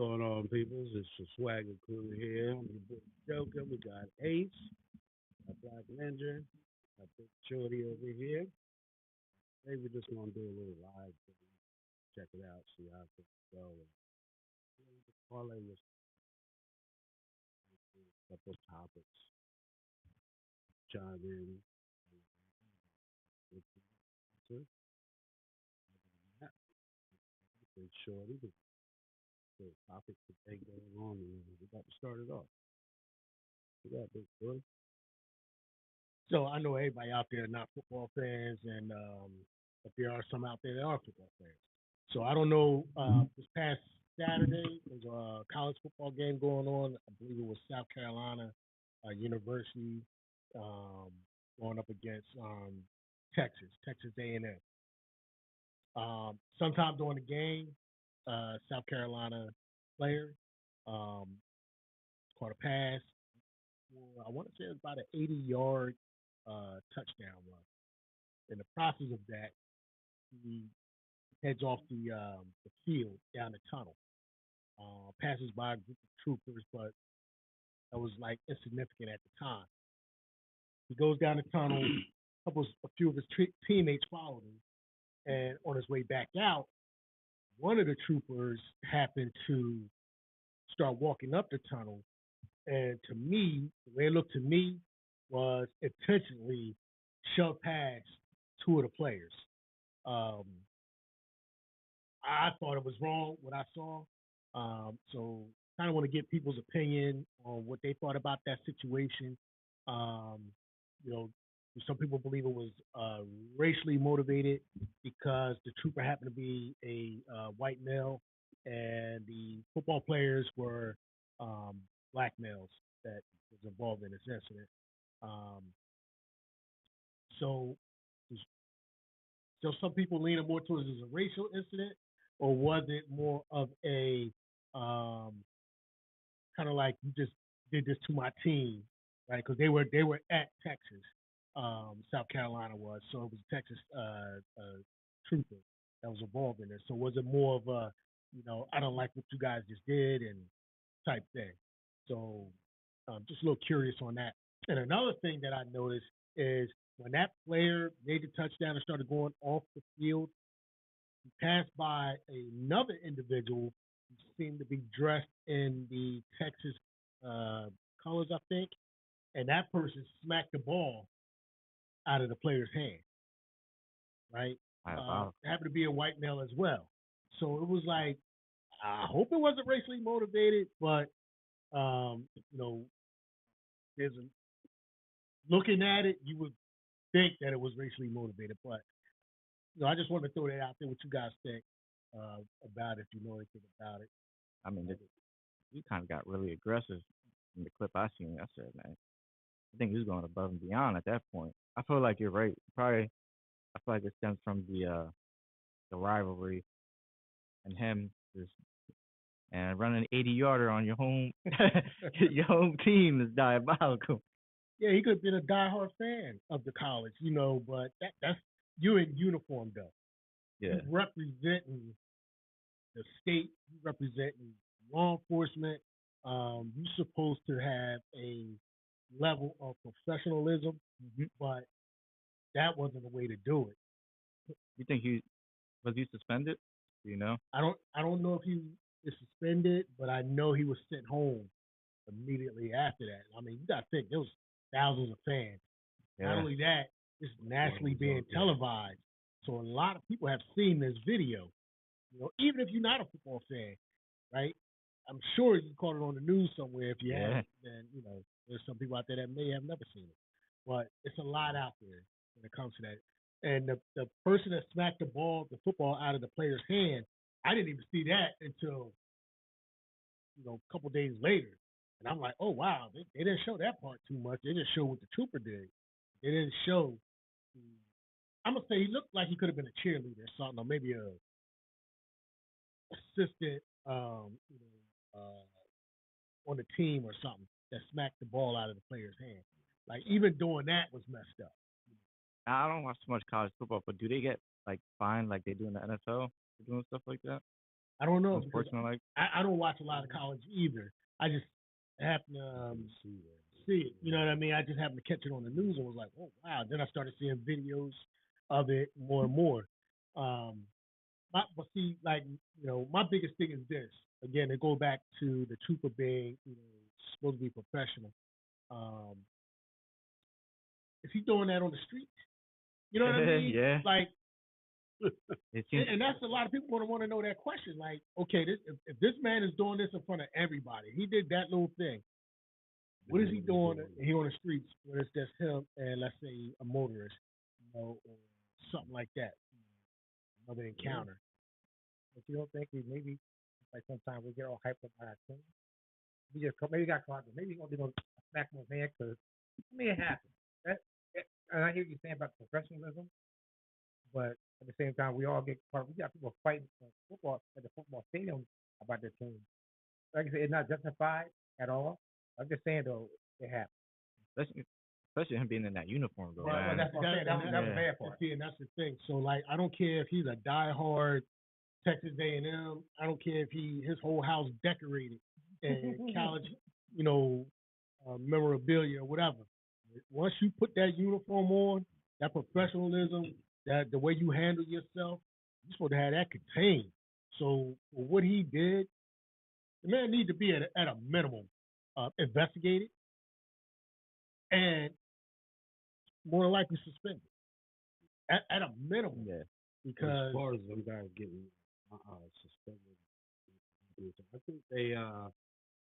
Going on, peoples? It's the Swagga crew here. I'm your big Joker. We got Ace, a Black Ninja, a big Shorty over here. Today we're just gonna do a little live thing. Check it out, see how things go. And parlay with a couple of topics. Chime in. With the answer. Yeah, big Shorty. The topic today going on, and we got to start it off. We got big Shorty. So I know everybody out there are not football fans, and but there are some out there that are football fans. So I don't know. This past Saturday there was a college football game going on. I believe it was South Carolina University um, going up against Texas A&M. Sometime during the game, South Carolina player um, caught a pass. I want to say it was about an 80-yard touchdown run. In the process of that, he heads off the field down the tunnel, passes by a group of troopers, but that was like insignificant at the time. He goes down the tunnel. A few of his teammates followed him, and on his way back out, one of the troopers happened to start walking up the tunnel, and to me, the way it looked to me was intentionally shoved past two of the players. Um, I thought it was wrong what I saw. So kind of want to get people's opinion on what they thought about that situation. Um, you know, some people believe it was racially motivated because the trooper happened to be a white male, and the football players were um, black males that was involved in this incident. Um, so so some people leaning more towards it as a racial incident, or was it more of a um, kind of like you just did this to my team, right? Because they were at Texas, South Carolina was, so it was Texas trooper that was involved in this. So was it more of a, I don't like what you guys just did and type thing. So just a little curious on that. And another thing that I noticed is when that player made the touchdown and started going off the field, he passed by another individual who seemed to be dressed in the Texas uh, colors, I think, and that person smacked the ball out of the player's hand, right? Wow. Happened to be a white male as well. So it was like, I hope it wasn't racially motivated, but um, you know, there's a, looking at it, you would think that it was racially motivated, but I just wanted to throw that out there. What you guys think about it, if you know anything about it? I mean, he kind of got really aggressive in the clip I seen. I said, man, I think he's going above and beyond at that point. I feel like you're right. Probably, I feel like it stems from the rivalry and him just and running an 80-yarder on your home your home team is diabolical. Yeah, he could have been a diehard fan of the college, but that's you're in uniform though. Yeah, You representing the state, you representing law enforcement. You're supposed to have a level of professionalism, but that wasn't the way to do it. you think he suspended? Do you know? I don't know if he is suspended, but I know he was sent home immediately after that. I mean, you got to think there was thousands of fans. Not Yeah, only that, it's nationally being televised, so a lot of people have seen this video. Even if you're not a football fan, right? I'm sure you caught it on the news somewhere. If you yeah. haven't, then there's some people out there that may have never seen it. But it's a lot out there when it comes to that. And the person that smacked the football out of the player's hand, I didn't even see that until a couple days later. And I'm like, oh wow, they didn't show that part too much. They just showed what the trooper did. They didn't show. I'm gonna say he looked like he could have been a cheerleader or something, or maybe a assistant, on the team or something that smacked the ball out of the player's hand. Like even doing that was messed up. I don't watch too much college football, but do they get like fined like they do in the NFL for doing stuff like that? I don't know because unsportsmanlike. I don't watch a lot of college either. I just happen to See that. see it. You know what I mean? I just happened to catch it on the news and was like, oh wow. Then I started seeing videos of it more and more. Um, but see, like my biggest thing is this. Again, it go back to the trooper being supposed to be professional. Um, is he doing that on the street? You know what I mean? Yeah. Like, It seems and that's a lot of people going to want to know that question. Like, okay, if this man is doing this in front of everybody, he did that little thing. What is he doing here on the streets when it's just him and let's say a motorist, or something like that, another encounter? But you don't think we maybe like sometimes we get all hyped up by our team? We just maybe got caught. Maybe we're gonna smack him on his head because I mean it happens. And I hear you saying about professionalism, but at the same time we all get caught. We got people fighting for football at the football stadium about their team. Like I said, it's not justified at all. I'm just saying though, it happens. especially him being in that uniform though, Well, man. that's what I'm saying. That was the bad part. See, and that's the thing. So like, I don't care if he's a diehard Texas A&M. I don't care if his whole house decorated and college, memorabilia or whatever. Once you put that uniform on, that professionalism, that the way you handle yourself, you're supposed to have that contained. So for what he did, the man need to be at a minimum investigated and more than likely suspended at a minimum. Yeah. Because as far as them guys getting suspended, I think they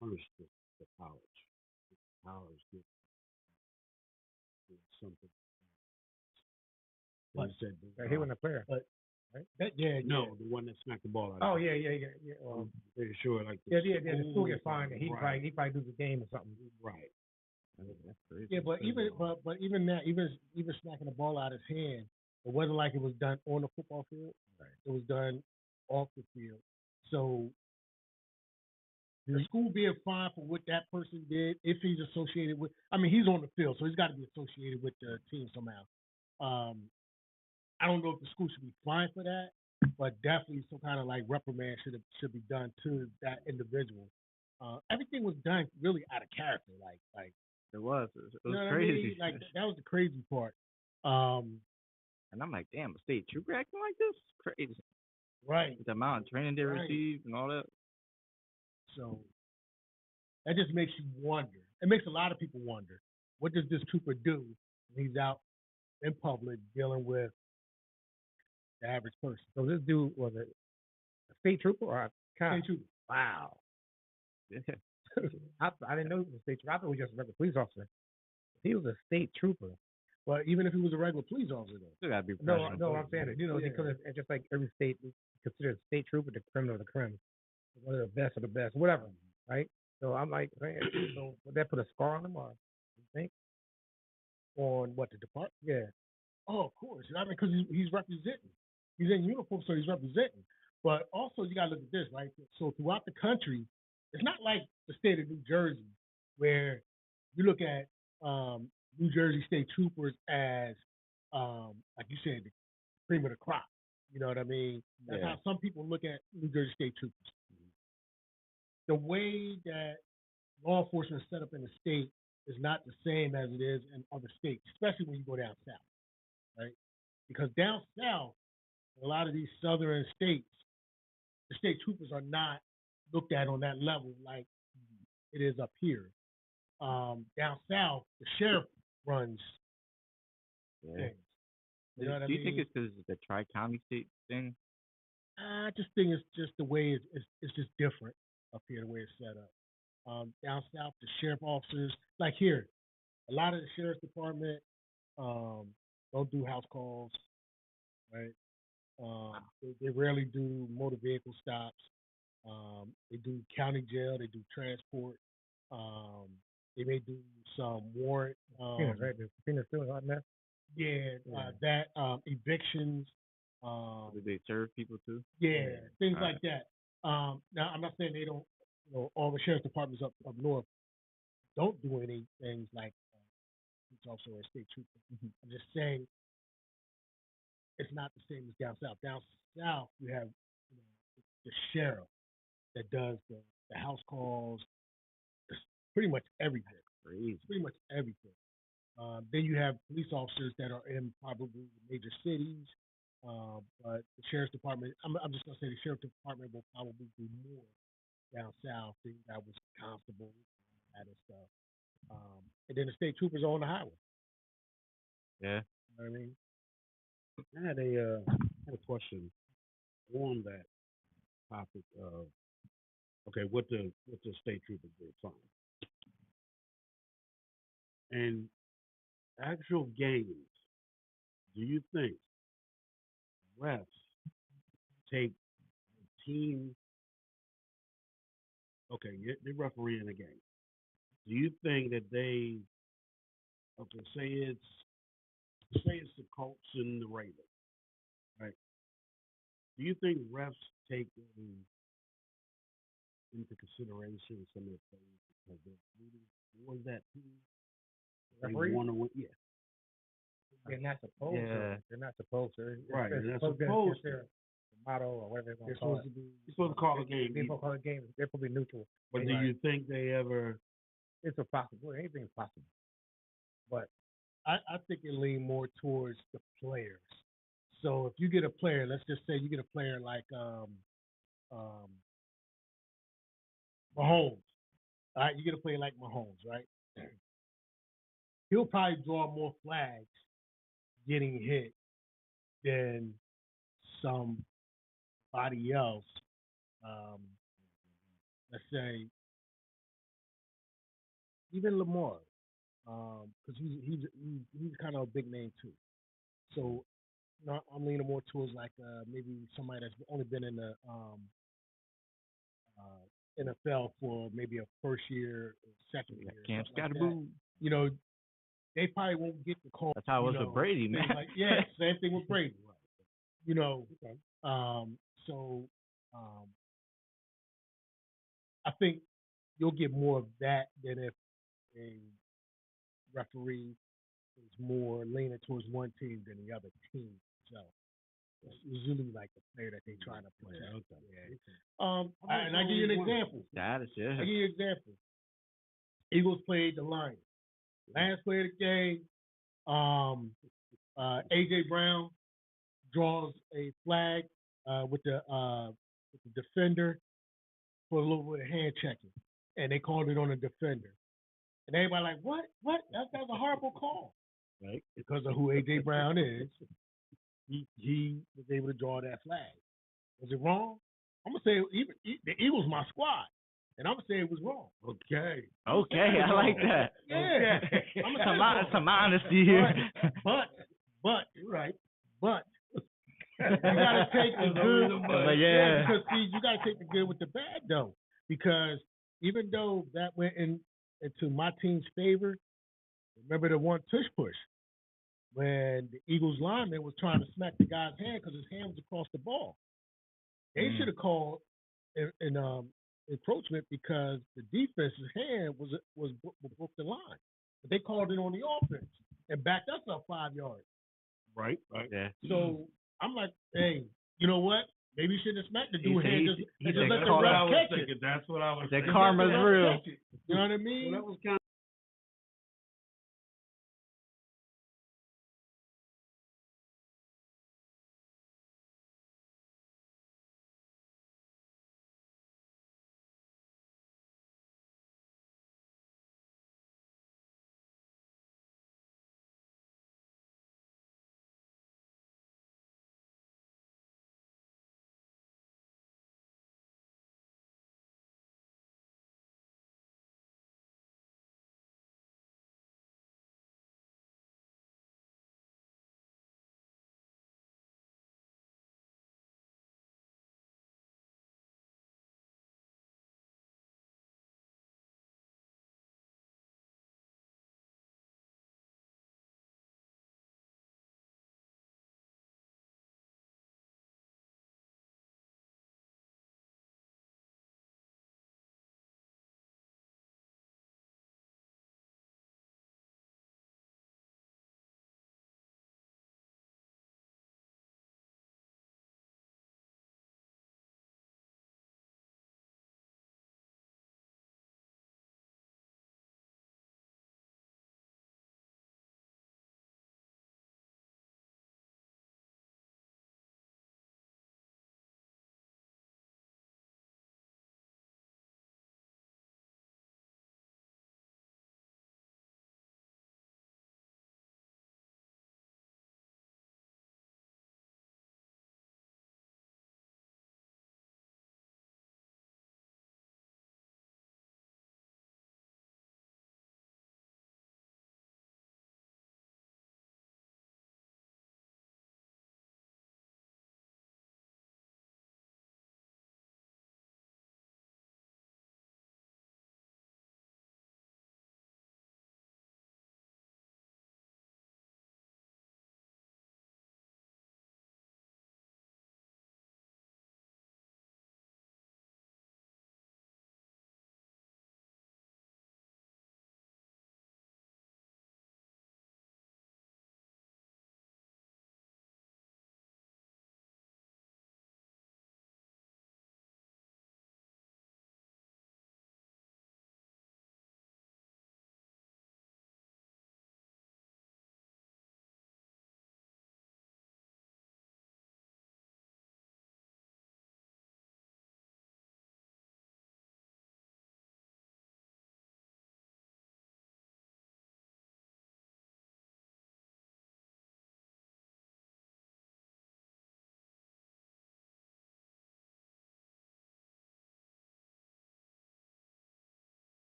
punished the college. College did something. But- They said He wasn't a player. But right? no, the one that smacked the ball out. Oh of yeah. pretty sure like Yeah. The school gets fined. right. He probably lose the game or something. Right. That's crazy. yeah, but even that, even smacking the ball out of his hand, it wasn't like it was done on the football field. Right. It was done off the field. So the school being fined for what that person did, if he's associated with, I mean, he's on the field, so he's got to be associated with the team somehow. I don't know if the school should be fined for that, but definitely some kind of like reprimand should be done to that individual. Everything was done really out of character, like It was. It you was know what crazy. I mean? Like that was the crazy part. And I'm like, damn, a state trooper acting like this? Crazy. Right. The amount of training they Right. received and all that. So that just makes you wonder. It makes a lot of people wonder. What does this trooper do when he's out in public dealing with the average person? So this dude was a state trooper or a cop? State trooper. Wow. I didn't know he was a state trooper. I thought he was just a regular police officer. He was a state trooper. Well, even if he was a regular police officer, though. Still gotta be No, professional. I'm saying it. Yeah. Because it's just like every state considers state trooper the criminal of the criminal, one of the best of the best, whatever, right? So I'm like, man, so would that put a scar on him, or you think? On what, the department? Yeah. Oh, of course. I mean, because he's representing. He's in uniform, so he's representing. But also, you got to look at this, right? So throughout the country, it's not like the state of New Jersey, where you look at New Jersey state troopers as, like you said, the cream of the crop. You know what I mean? That's Yeah. how some people look at New Jersey state troopers. The way that law enforcement is set up in the state is not the same as it is in other states, especially when you go down south, right? Because down south, in a lot of these southern states, the state troopers are not looked at on that level like it is up here. Down south, the sheriff runs Yeah. things. You know what I Do you mean? think it's because the tri-county state thing? I just think it's just the way it's just different up here, the way it's set up. Down south, the sheriff officers, like here, a lot of the sheriff's department don't do house calls, right? They rarely do motor vehicle stops. They do county jail. They do transport. They may do some warrant. Subpoenas, right? The subpoenas still hot mess. Yeah, Yeah. that evictions. Do they serve people too? Yeah, things Alright. like that. Now, I'm not saying they don't, all the sheriff's departments up north don't do any things like it's also a state trooper. I'm just saying it's not the same as down south. Down south, you have the sheriff that does the house calls, pretty much everything. Crazy. Pretty much everything. Then you have police officers that are in probably the major cities. But the sheriff's department, I'm just gonna say the sheriff's department will probably do more down south. Things that was constable and stuff. And then the state troopers are on the highway. Yeah. You know what I mean? I had a question on that topic of okay, what the state troopers did, fine. And actual games, do you think refs take team? Okay, they refereeing a game. Do you think that they okay? Say it's the Colts and the Ravens, right? Do you think refs take into consideration some of the things because they're rooting for that team? They Referee? want to win, yeah. They're not supposed Yeah. to. They're not supposed to. Right, They're they're not supposed to. supposed It's their motto or whatever they're They're going to call supposed it. to be. You're supposed to call a game. They're supposed to call it game. They're supposed to be neutral. But do you think they ever? It's a possibility. Anything's possible. But I think it lean more towards the players. So if you get a player, let's just say you get a player like Mahomes. All right, you get a player like Mahomes, right? He'll probably draw more flags getting hit than somebody else. Let's say even Lamar, because he's kind of a big name too. So no, I'm leaning more towards like maybe somebody that's only been in the NFL for maybe a first year, second year. Camp something like that. Scottaboo. You know, they probably won't get the call. That's how it was you with know, Brady, things man. Like, yeah, same thing with Brady. You know, so I think you'll get more of that than if a referee is more leaning towards one team than the other team. So it's usually like the player that they trying to protect. Okay. Yeah. And I give you an example. Status, yeah. I give you an example. Eagles played the Lions. Last play of the game, AJ Brown draws a flag with the defender for a little bit of hand checking, and they called it on the defender. And everybody like, what? That's a horrible call, Right. because of who AJ Brown is. He was able to draw that flag. Was it wrong? I'm gonna say the Eagles my squad, and I'm gonna say it was wrong. Okay. Okay, I like that. Yeah, I'm gonna say Some honesty here. But you're right. But you gotta take the good. But yeah. Because see, you gotta take the good with the bad though. Because even though that went into my team's favor, remember the one tush push when the Eagles lineman was trying to smack the guy's hand because his hand was across the ball. They should have called an encroachment because the defense's hand was broke the line. But they called it on the offense and backed us up 5 yards. Right. Yeah. So I'm like, hey, you know what? Maybe you shouldn't have smacked the dude hand. Just let That's the what I ref was catch it. thinking. That's what I was That thinking. karma's Let the ref real. catch it. You know what I mean? Well, that was kind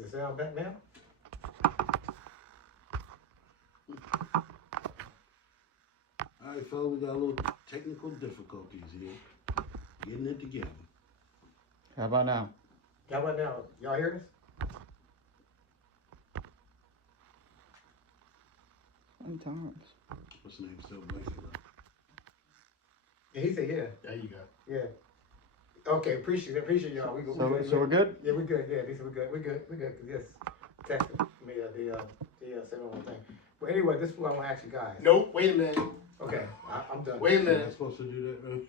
Does it sound back now? All right, fellas, we got a little technical difficulties here. Getting it together. How about now? How about now? Y'all hear this? Sometimes. What's the name? Still blinking. Yeah, he said, yeah. There you go. Yeah. Okay, appreciate y'all. We So we're good? Yeah, we're good. Yeah, we're good. We're good. Yes, text me the same one thing. But anyway, this is what I want to ask you guys. Nope, wait a minute. Okay, I'm done. Wait a Am I minute. supposed to do that, man?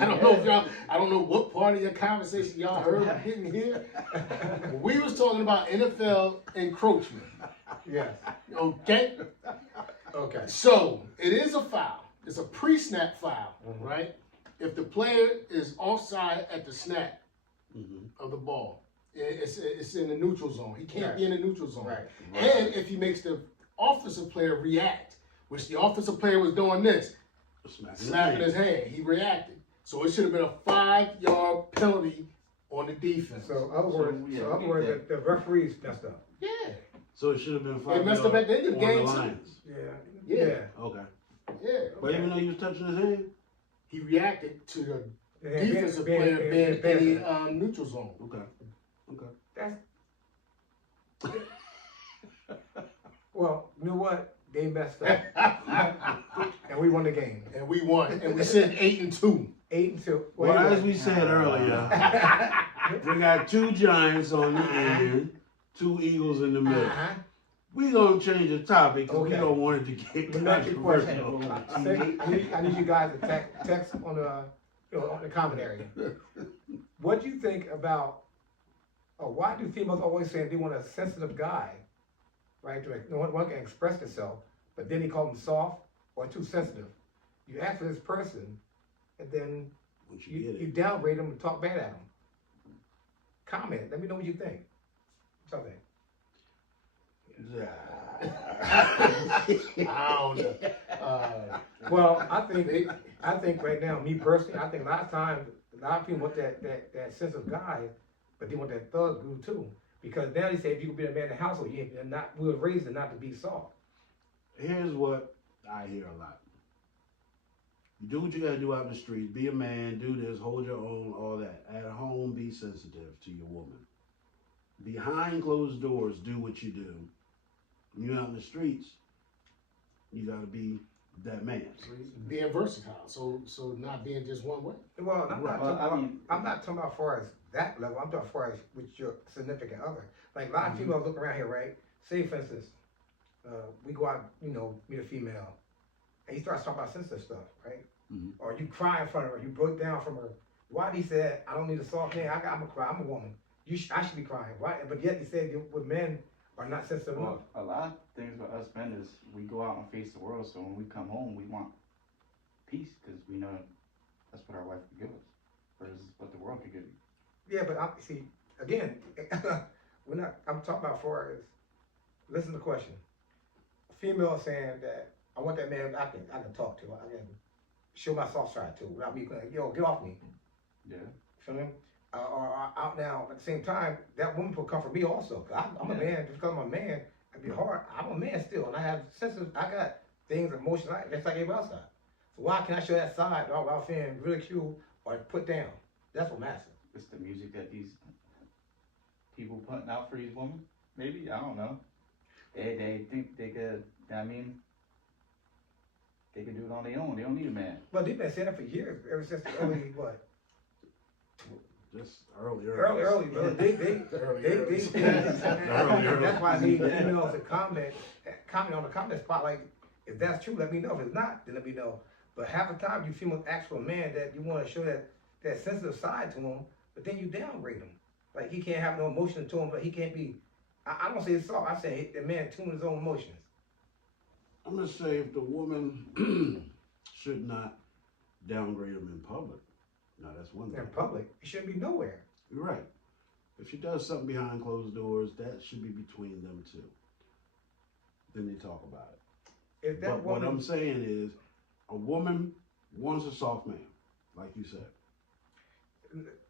I don't know if y'all, I don't know what part of your conversation y'all heard or didn't hear. But we was talking about NFL encroachment. Yes. Okay? Okay. So, it is a foul. It's a pre-snap foul, Mhm. right? If the player is offside at the snap Mm-hmm. of the ball, it's in the neutral zone. He can't Right. be in the neutral zone. Right. And if he makes the offensive player react, which the offensive player was doing this, slapping his hand, he reacted. So it should have been a 5-yard penalty on the defense. So, in other words, the referees messed up. Yeah. So it should have been 5 They messed up at the end of the on game, the too. Lions. Yeah. Okay. Yeah. But even though he was touching his hand? He reacted to the Yeah, defensive being- player being- being in the neutral zone. Okay. Okay. That's well, you know what? They messed up, and we won the game. And we won. And we said 8-2. 8-2. Well, as we said earlier, we got 2 Giants on the end, 2 Eagles in the middle. We gonna change the topic because we Okay. don't want it to get Let me ask you a question. controversial. I need you guys to text on the comment area. What do you think about? Why do females always say they want a sensitive guy, right? One can express themselves, but then they call them soft or too sensitive. You ask for this person, and then Once you get you it. downgrade them and talk bad at them. Comment. Let me know what you think. Something. I don't know. Well, I think right now, me personally, I think a lot of times, a lot of people want that sense of guy, but they want that thug dude too. Because now they say if you can be a man in the household, we were raised not to be soft. Here's what I hear a lot. You do what you gotta do out in the streets. Be a man, do this, hold your own, all that. At home, be sensitive to your woman. Behind closed doors, do what you do. When you're out in the streets, you gotta be that man. Being versatile. So not being just one way. Well, I'm Right. not talking about as far as that level. I'm talking as far as with your significant other. Like a lot of females look around here, right? Say for instance, we go out, meet a female, and he starts talking about sensitive stuff, right? Mhm. Or you cry in front of her, you broke down from her. Why he said, I don't need a soft man, I'm a cry, I'm a woman. I should be crying. Why? But yet he said with men are not sensitive enough. Well, a lot of things with us men is we go out and face the world, so when we come home, we want peace because we know that's what our wife can give us versus what the world can give you. Yeah, but see, again, I'm talking about far as, listen to the question. A female saying that I want that man I can talk to, I can show my soft side to without me going, get off me. Yeah. Feel me? Or out now, at the same time, that woman will come for me also. I'm a man, just because I'm a man, it'd be hard. I'm a man still, and I have senses, I got things, emotions, just like everybody else got. So why can I show that side without feeling ridiculed or put down? That's what I'm asking. It's the music that these people putting out for these women. Maybe I don't know. They think they could. I mean, they can do it on their own. They don't need a man. Well, they've been saying that for years, ever since the early what? Just early. Early, brother. They that's why I need females to comment on the comment spot. Like, if that's true, let me know. If it's not, then let me know. But half the time, you females ask for a man that you want to show that sensitive side to him, but then you downgrade him. Like, he can't have no emotion to him, but he can't be. I don't say it's soft. I say the man tune his own emotions. I'm gonna say if the woman should not downgrade him in public. No, that's one thing. In public, it shouldn't be nowhere. You're right. If she does something behind closed doors, that should be between them two. Then they talk about it. If that But woman, what I'm saying is, a woman wants a soft man, like you said.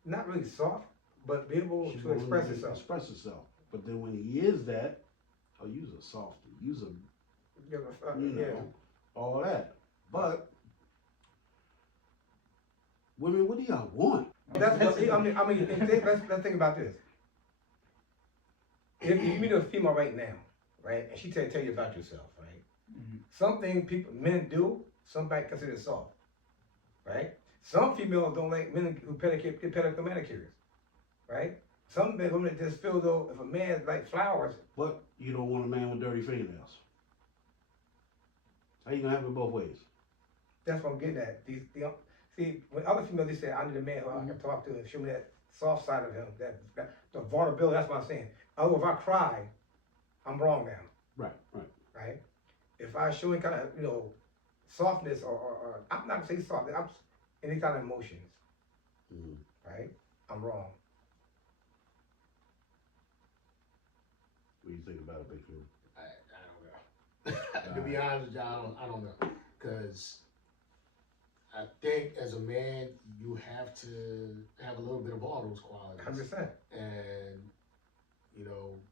not really soft, but be able She to wants express herself. Express herself. But then when he is that, oh, you's a softy. You's a, you know, all that. But women, what do y'all want? That's what, let's think about this. If you meet a female right now, right, and she tell you about yourself, right? Mhm. Something men do, somebody consider soft, right? Some females don't like men who pedicure manicures, right? Some women just feel though if a man like flowers. But you don't want a man with dirty fingernails. How you gonna have it both ways? That's what I'm getting at. See, when other females, they say, I need a man who I can talk to and show me that soft side of him, that the vulnerability. That's what I'm saying. Otherwise, if I cry, I'm wrong now. Right? If I show any kind of, softness or I'm not gonna say soft, I'm any kind of emotions, right? I'm wrong. What do you think about it, Big Phil? I don't know. To be honest with y'all, I don't know. Because I think as a man, you have to have a little bit of all those qualities. 100%. And,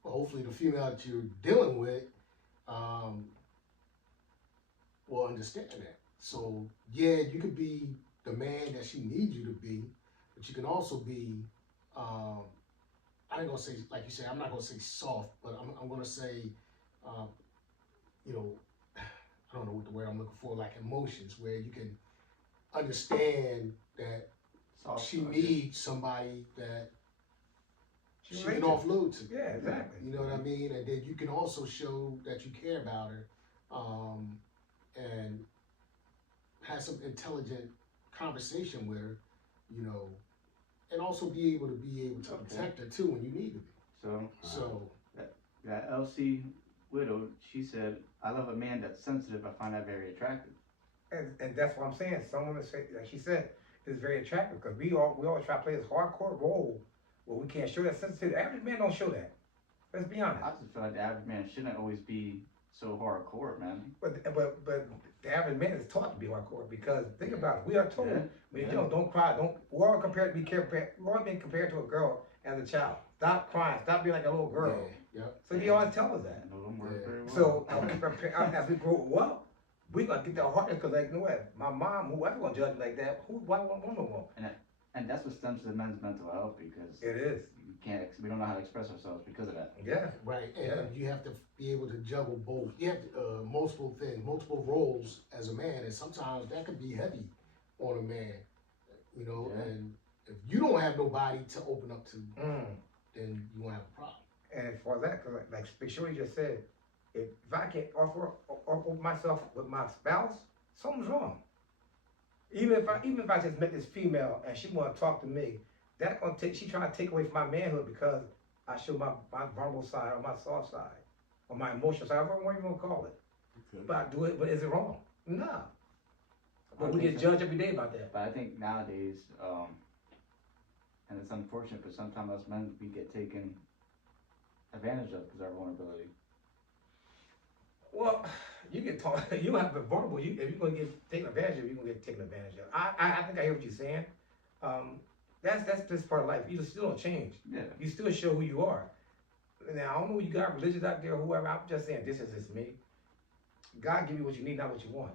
hopefully the female that you're dealing with will understand that. So, yeah, you could be the man that she needs you to be, but you can also be, I ain't gonna say, like you said, I'm not gonna say soft, but I'm gonna say, I don't know what the word I'm looking for, like emotions, where you can understand that she needs somebody that she can offload to. Yeah, exactly. You know what I mean? And then you can also show that you care about her, and have some intelligent conversation with her, and also be able to protect her too when you need to be. So that LC Widow, she said, I love a man that's sensitive. I find that very attractive. And that's what I'm saying. Some women say, like she said, is very attractive because we always try to play this hardcore role where we can't show that sensitivity. The average man don't show that. Let's be honest. I just feel like the average man shouldn't always be so hardcore, man. But the average man is taught to be hardcore because think about it. We are told when you're young, don't cry, we're all being compared to a girl as a child. Stop crying. Stop being like a little girl. Yeah. So he always tell us that. So as we grow up, we're gonna get that hardness because like you know what, my mom, whoever gonna judge me like that, why would woman want? And that's what stems to the men's mental health because it is. We don't know how to express ourselves because of that. Yeah. Right. And you have to be able to juggle both. You have to, multiple things, multiple roles as a man, and sometimes that could be heavy on a man. And if you don't have nobody to open up to, then you won't have a problem. And for that, cause like Big Shorty just said, if I can't offer myself with my spouse, something's wrong. Even if I just met this female and she want to talk to me, she trying to take away from my manhood because I show my vulnerable side or my soft side or my emotional side, whatever you want to call it. Okay. But I do it, but is it wrong? No. But we get judged every day about that. But I think nowadays, and it's unfortunate, but sometimes us men, we get taken advantage of because of our vulnerability. Well, you get taught, you have to be vulnerable. If you're going to get taken advantage of, you're going to get taken advantage of. I think I hear what you're saying. That's just part of life. You still don't change. Yeah. You still show who you are. Now, I don't know you got religious out there or whoever. I'm just saying this is just me. God give you what you need, not what you want.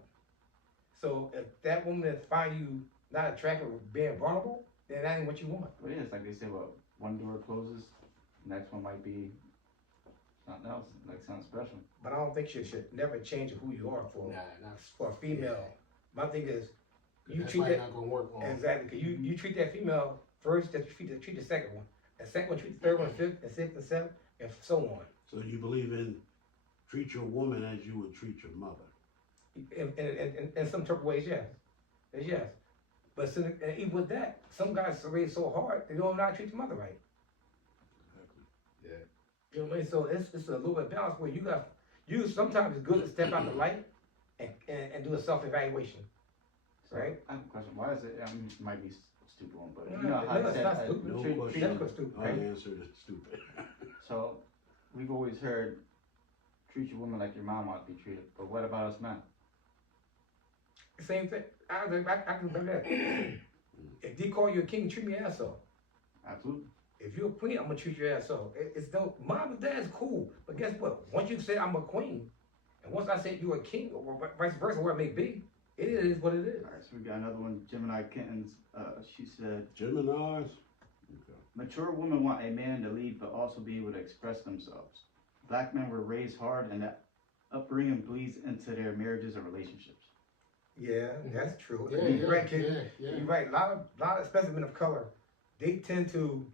So if that woman that find you not attractive or being vulnerable, then that ain't what you want. But yeah, it's like they say, well, one door closes, the next one might be something else, like something special. But I don't think you should never change who you are for a female. Yeah. My thing is, you treat that not gonna work on. Exactly, because you treat that female first, that you treat the second one. The second one treat the third one, fifth, and sixth, and seventh, and so on. So you believe in treat your woman as you would treat your mother? In some type of ways, yes. Yes. But even with that, some guys are raised so hard, they don't know how to treat the mother right. Exactly. Yeah. You know what I mean? So it's a little bit balanced where you sometimes it's good to step out the light and do a self-evaluation. Right? I have a question. Why is it, it might be a stupid one, but no, how you said, no question. That's stupid. I answered it stupid. So, we've always heard, treat your woman like your mom ought to be treated, but what about us men? Same thing. I can do that. If they call you a king, treat me as so. Absolutely. If you're a queen, I'm gonna treat your ass so. It's no, mom and dad's cool, but guess what? Once you say I'm a queen, and once I say you're a king, or vice versa, where it may be, it is what it is. All right, so we got another one. Gemini Kittens. She said, Geminis. Okay. mature women want a man to lead, but also be able to express themselves. Black men were raised hard, and that upbringing bleeds into their marriages and relationships. Yeah, that's true. Yeah, You're right, kid. yeah. You're right. A lot of especially men of color, they tend to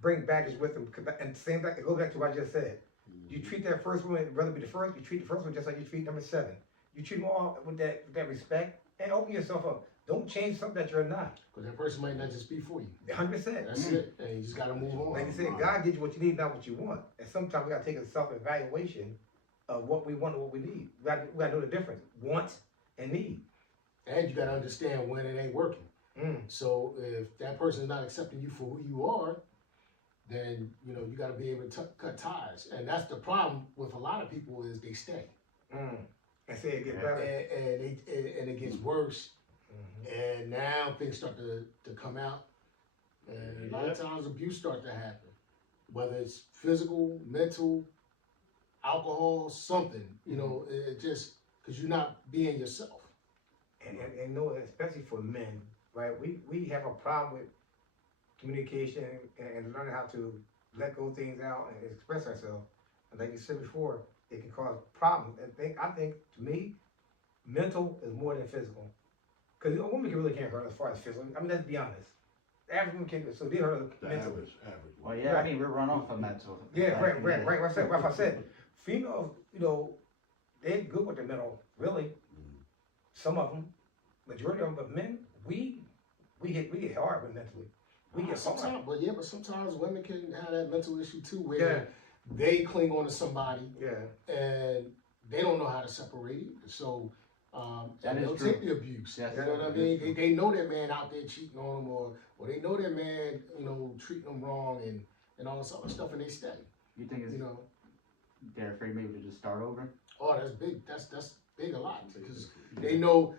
bring baggage with them. And same back, go back to what I just said. You treat that first one, rather be the first. You treat the first one just like you treat number 7. You treat them all with that respect and open yourself up. Don't change something that you're not. Because that person might not just be for you. 100%. That's it. And you just got to move on. Like I said, God gives you what you need, not what you want. And sometimes we got to take a self-evaluation of what we want and what we need. We got to know the difference. Want and need. And you got to understand when it ain't working. So if that person's not accepting you for who you are, then you got to be able to cut ties. And that's the problem with a lot of people is they stay. And say it get better. And it gets worse. And now things start to come out. And a lot of times abuse start to happen. Whether it's physical, mental, alcohol, something. It just, because you're not being yourself. And know, especially for men, right? We have a problem with communication and learning how to let go things out and express ourselves. And like you said before, it can cause problems. And I think to me, mental is more than physical. Because a woman really can't hurt as far as physical. I mean, let's be honest. The average woman can't, so they hurt us mentally. Average. Well, yeah, I mean, we're run off of mental. Yeah, right. What I said, females, they're good with their mental, really. Some of them, majority of them, but men, we get hard with mentally. We get hard. But sometimes women can have that mental issue too, where they cling on to somebody, and they don't know how to separate it. So they'll take the abuse. Yes. You know what I mean? They know that man out there cheating on them, or they know that man, treating them wrong and all this other stuff, and they stay. You think it's, they're afraid maybe to just start over? Oh, that's big. That's big a lot, because they know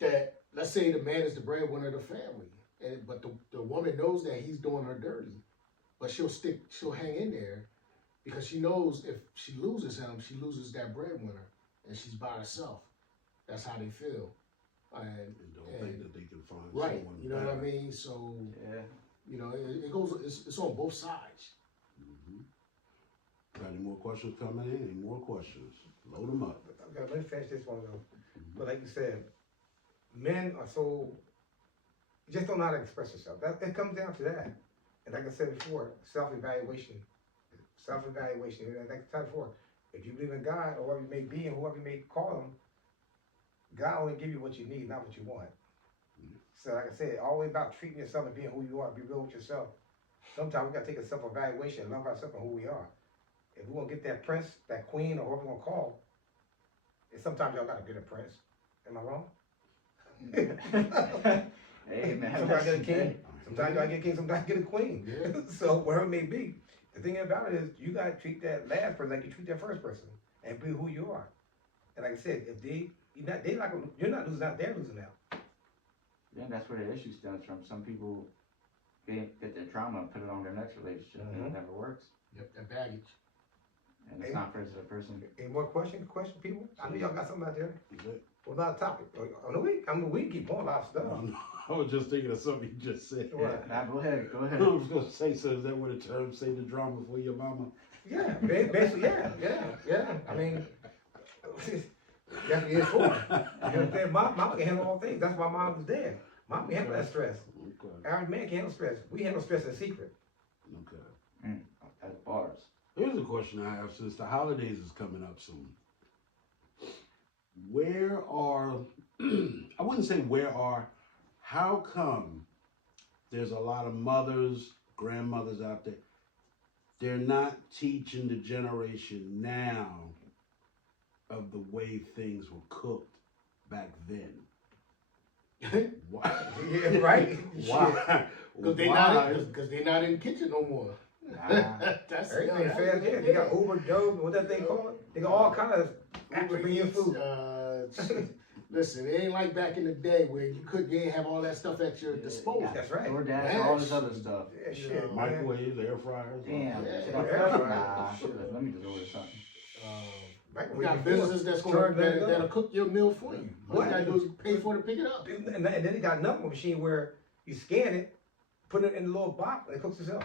that, let's say the man is the breadwinner of the family, but the woman knows that he's doing her dirty, but she'll hang in there because she knows if she loses him, she loses that breadwinner, and she's by herself. That's how they feel. And don't think that they can find right, someone you know better. what I mean? So Yeah. it goes. It's on both sides. Got any more questions coming in? Any more questions? Load them up. Okay, let me finish this one though. But like you said, men are so, you just don't know how to express yourself. It comes down to that. And like I said before, self-evaluation. Self-evaluation. And like I said before, if you believe in God, or whoever you may be and whoever you may call him, God only give you what you need, not what you want. So like I said, always about treating yourself and being who you are. Be real with yourself. Sometimes we got to take a self-evaluation and love ourselves and who we are. If we want to get that prince, that queen, or whoever we want to call, and sometimes y'all got to get a prince. Am I wrong? Hey, man. Sometimes get a king. Sometimes you got to get a king. Sometimes get a queen. Yeah. So wherever it may be, the thing about it is you got to treat that last person like you treat that first person, and be who you are. And like I said, if you're not losing out, they're losing out. Yeah, that's where the issue stems from. Some people get their trauma and put it on their next relationship, and it never works. Yep, that baggage. And it's not for the person. Any more questions, people? I know y'all got something out there. Is it? What about a topic? On the week? We can keep going a lot of stuff. I was just thinking of something you just said. What? Nah, go ahead. I was going to say, so is that what the term say the drama for your mama? Yeah, basically, yeah. I mean, that's what it's for. You understand? Mama can handle all things. That's why mom was there. Mom can handle that stress. Okay. Average man can handle stress. We handle stress in secret. Okay. That's bars. Here's a question I have, since the holidays is coming up soon. I wouldn't say how come there's a lot of mothers, grandmothers out there, they're not teaching the generation now of the way things were cooked back then? Why? Yeah, right? Why? Because they're not in the kitchen no more. That's Everything fair there. They got Uber, Dope, what that thing called? They got all kind of apps to bring you food. Listen, it ain't like back in the day where you ain't have all that stuff at your disposal. That's right. DoorDash, all this other stuff. Yeah, shit, man. Microwaves, air fryers. Damn. Yeah, Shit, yeah, nah, sure. let me just order something. You got businesses that'll cook your meal for you. All you gotta do is pay for it and pick it up. And then they got another machine where you scan it, put it in a little box, and it cooks itself.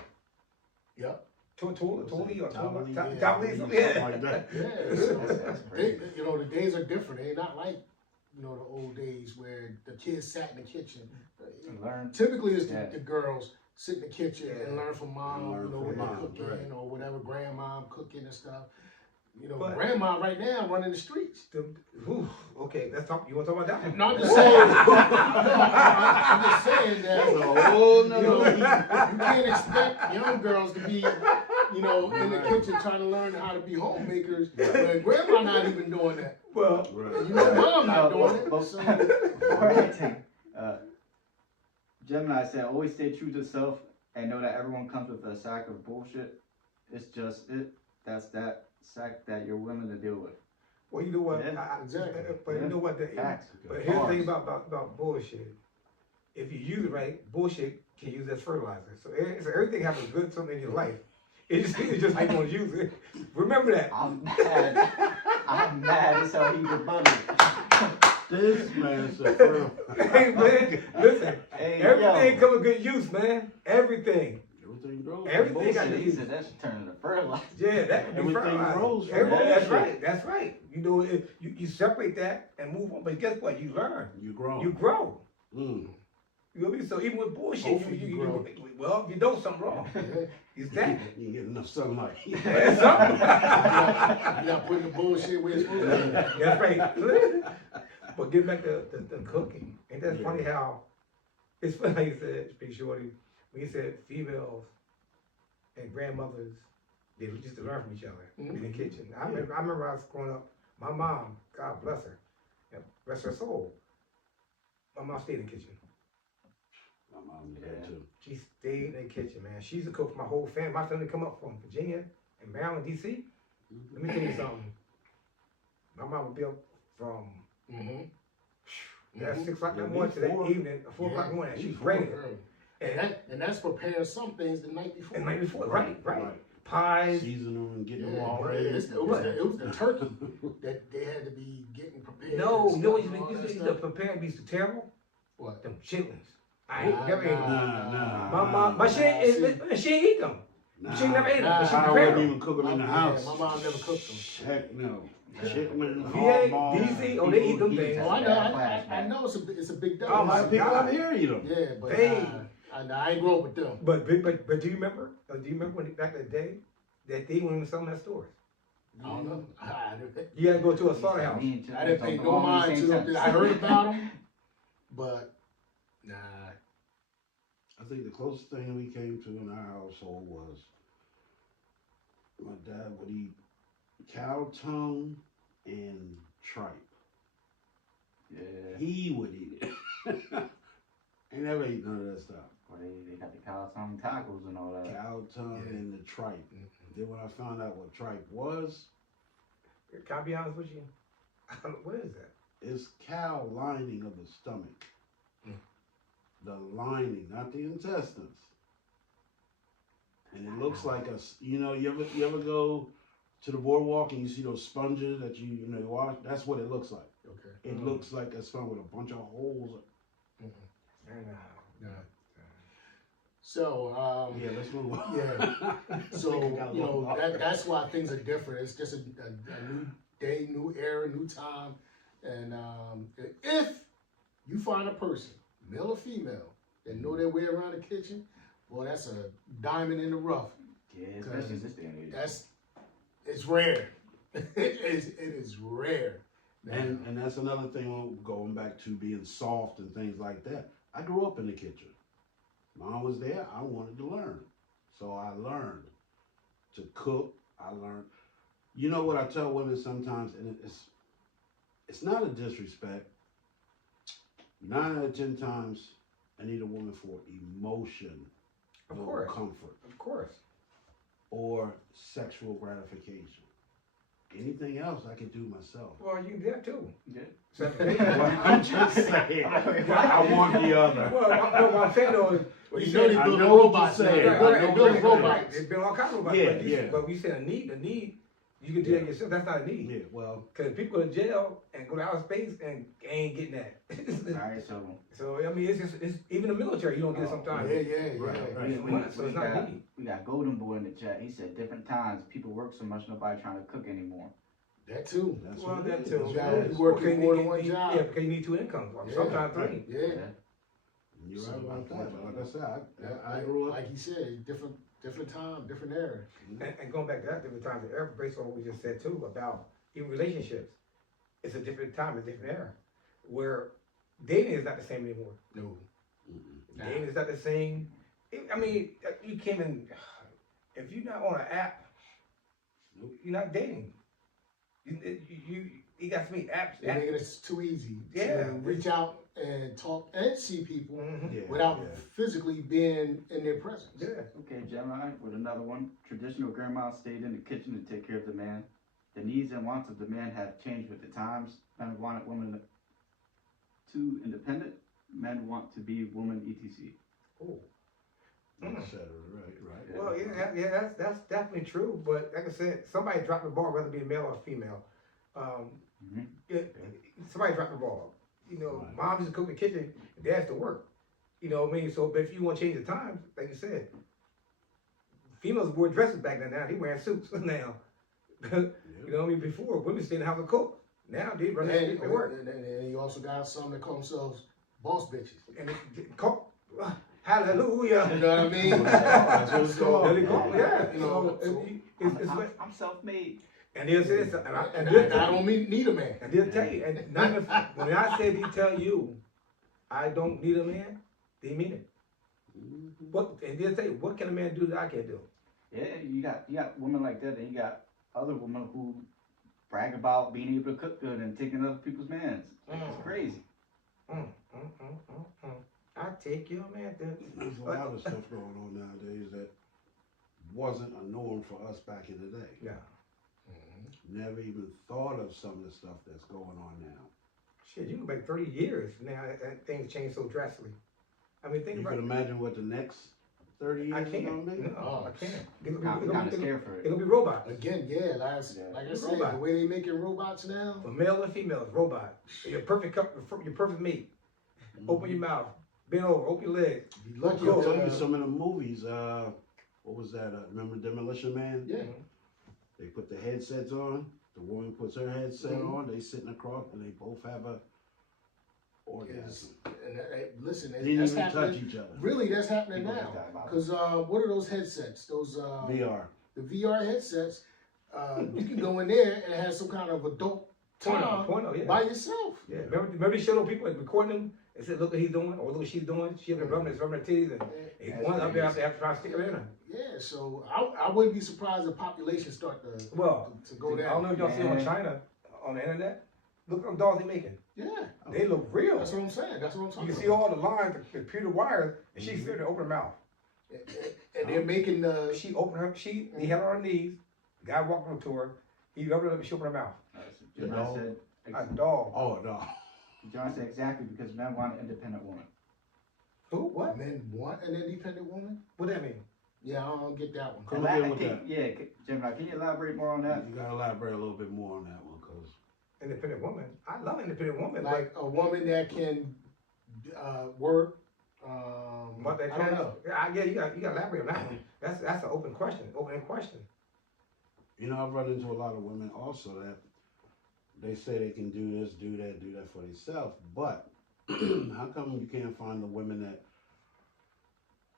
Yep. Totally or Totally, something something like that. Yeah, so the days are different. They're not like the old days where the kids sat in the kitchen. Learn. Typically, it's the girls sit in the kitchen and learn from mom, Learn from what they're mom, cooking right. or whatever grandma cooking and stuff. But- Grandma right now running the streets. Okay, let's talk. You want to talk about that? No, I'm just saying. I'm just saying that. That's a whole nother. You can't expect young girls to be, in the kitchen trying to learn how to be homemakers when grandma not even doing that. Well, Right. Mom not doing it. So, Before anything, Gemini said, always stay true to self and know that everyone comes with a sack of bullshit. It's just that's that sack that you're willing to deal with. well, you know what? Yeah, exactly. But you know what? Facts. But here's the thing about bullshit. If you use it right, bullshit can use as fertilizer. So everything happens good something in your life. It's just how you gonna use it. Remember that. I'm mad as hell he rebutted. This man said, bro. Hey man, listen. Hey, Everything yo. come with good use, man. Everything. Everything grows. Everything got to He use. said that should turn into fertilizer. Yeah, that can be Everything fertilizer. grows from Everything, that that's shit. right. That's right. You separate that and move on. But guess what? You learn. You grow. You grow. Mm. You know what I mean? So even with bullshit, Hopefully you you grow. well, if you don't, something wrong. Exactly. You get enough sunlight. That's something. You're not putting the bullshit where it's supposed to be. That's right. But get back to the cooking. Ain't that funny how it's funny how you said, Big Shorty, when you said females and grandmothers, they used to learn from each other in the kitchen. I remember I was growing up, my mom, God bless her, and bless her soul, my mom stayed in the kitchen. My mom did that too. She stayed in the kitchen, man. She used to cook for my whole family. My family come up from Virginia and Maryland, D.C. Let me tell you something. My mom would be up from that 6 o'clock in the morning to that evening, 4 o'clock in the morning. She was ready. And that's preparing some things the night before. The night before, right. Pies. Season them and getting them Yeah, all ready. it was the turkey that they had to be getting prepared. No, and you know stuff what and all that used to stuff. prepare and be so terrible? What? Them chitlins. I ain't never ate them. Nah. My mom, but she ain't eat them. She never ate them, but she I prepared wouldn't them. even cook them in the house. My mom never cooked them. Heck no. Chitlin, VA, hardball. DC, oh, they eat them things. Oh, I know. I know it's a big deal. Oh, A lot of people God. out here eat them. Yeah, but They- I ain't grow up with them. But do you remember? Do you remember when back in the day that they weren't even selling at stores? I don't know. You had to go to a slaughterhouse. I didn't pay no mind to them. I heard about them, but nah. I think the closest thing we came to in our household was my dad would eat cow tongue and tripe. Yeah. He would eat it. Ain't never ate none of that stuff. Well, they got the cow tongue tacos and all that. Cow tongue and the tripe. Then when I found out what tripe was, Can I be honest with you? I don't know, what is that? it's cow lining of the stomach. The lining, not the intestines. And it looks like you ever go to the boardwalk and you see those sponges that you wash? That's what it looks like. Okay. It looks like a sponge with a bunch of holes. Yeah. So Yeah, let's move on. yeah. So that's why things are different. It's just a new day, new era, new time, and if you find a person, male or female, that know their way around the kitchen, boy, that's a diamond in the rough. Yeah, especially this day and age. It's rare. It is rare. And that's another thing going back to being soft and things like that. I grew up in the kitchen. Mom was there. I wanted to learn. So I learned to cook. I learned. You know what I tell women sometimes, and it's not a disrespect. 9 out of 10 times, I need a woman for emotion, Of course. comfort, Of course. or sexual gratification. Anything else I can do myself. Well, you can do that too. Yeah. I'm just saying. I want the other. Well, what I'm saying though is, Well, you you know they said- building know what robots now. you're saying. They're building robots. There's been all kinds of robots. Yeah, but yeah. But we said a need, you can do that yourself. That's not a need. Yeah, well, Because people go to jail and go to outer space and ain't getting that. Alright, so So, I mean, it's even the military, you don't get it sometimes. right. So it's not a need. we got Golden Boy in the chat. He said different times people work so much nobody trying to cook anymore. That too. that's Well, what that it too. is. You gotta Yes. work Okay, more than one job. Yeah, because you need two incomes, or Yeah. sometimes three. Yeah. You're right about that. But like I said, I Like, grew up. like he said, different time, different era. And going back to that, different times, era, based on what we just said too, about even relationships. It's a different time, a different era. Where dating is not the same anymore. No. Dating is not the same. I mean, you can't even, if you're not on an app, you're not dating. You got so many apps. They're making it too easy Yeah. to reach out and talk and see people Mhm. Yeah, without yeah. physically being in their presence. Yeah. Okay, Gemini, with another one. Traditional grandma stayed in the kitchen to take care of the man. The needs and wants of the man have changed with the times. Men wanted women too independent. Men want to be woman, etc. Oh. Et cetera, right. Well, yeah, that's definitely true. But like I said, somebody dropped the ball, whether it be a male or female. Mhm. Somebody dropped the ball. You know, Right. mom just cook in the kitchen, and dad's to work. You know what I mean? So, but if you want to change the times, like you said, females wore dresses back then. Now they wearing suits now. You know what I mean? Before, women stayed in the house and cook. Now they run the street And, and work. and you also got some that call themselves boss bitches. And they cook. Hallelujah. You know what I mean? That's what it's called. There they go. Yeah. You know, So, I'm self-made. and they'll say this, And and I they'll tell you, don't need a man. and they'll tell you, and not if, when I say they tell you, I don't need a man, they mean it. What, and they'll tell you, what can a man do that I can't do? Yeah, you got women like that, and you got other women who brag about being able to cook good and taking other people's mans. It's crazy. I take your man. There's a lot of stuff going on nowadays that wasn't a norm for us back in the day. Yeah. Never even thought of some of the stuff that's going on now. Shit, you go back 30 years now, and things change so drastically. I mean, think You about can it. imagine what the next 30 years I is can't. going to be? No, I can't. I'm kind of scared for It's it. gonna be robots. Again, yeah, like I said, Robot. the way they making robots now. For male and females, robot. Your perfect your perfect mate. Open your mouth. Bend over. Open your legs. Be lucky. I'll tell to, you some of the movies. What was that? Remember Demolition Man? Yeah. They put the headsets on. The woman puts her headset on. They sitting across, and they both have a orgasm. And listen, They didn't that's even touch happening. each other. Really, that's happening People now. just die about it. Because what are those headsets? Those VR. the VR headsets. You can go in there and have some kind of adult time Porno, yeah. by yourself. Yeah. Remember they showed those people recording them and said, look what he's doing, or look what she's doing. She been rubbing her titties, and he That's one up there crazy. after trying to stick her in her. Yeah, so I wouldn't be surprised if population start to Well, go I don't know down. if y'all see on Man. China on the internet. Look at them dolls they making. Yeah, They look real. that's what I'm saying. That's what I'm You talking can see about. all the lines, the computer wires, and she's sitting there open her mouth. And they're making the He had her on her knees. The guy walked up to her. He rubbed her up and she opened her mouth. The John dog? said, A dog. Oh, no. John said exactly because men want an independent woman. Who? What? men want an independent woman. What that mean? Yeah, I don't get that one. Come again with that. Yeah, Gemini, can you elaborate more on that? You got to elaborate a little bit more on that one, because Independent woman. I love independent woman. Like a woman that can work. But I don't know. Yeah, you got to elaborate on that one. That's an open question. Open question. you know, I've run into a lot of women also that they say they can do this, do that for themselves. But how come you can't find the women that,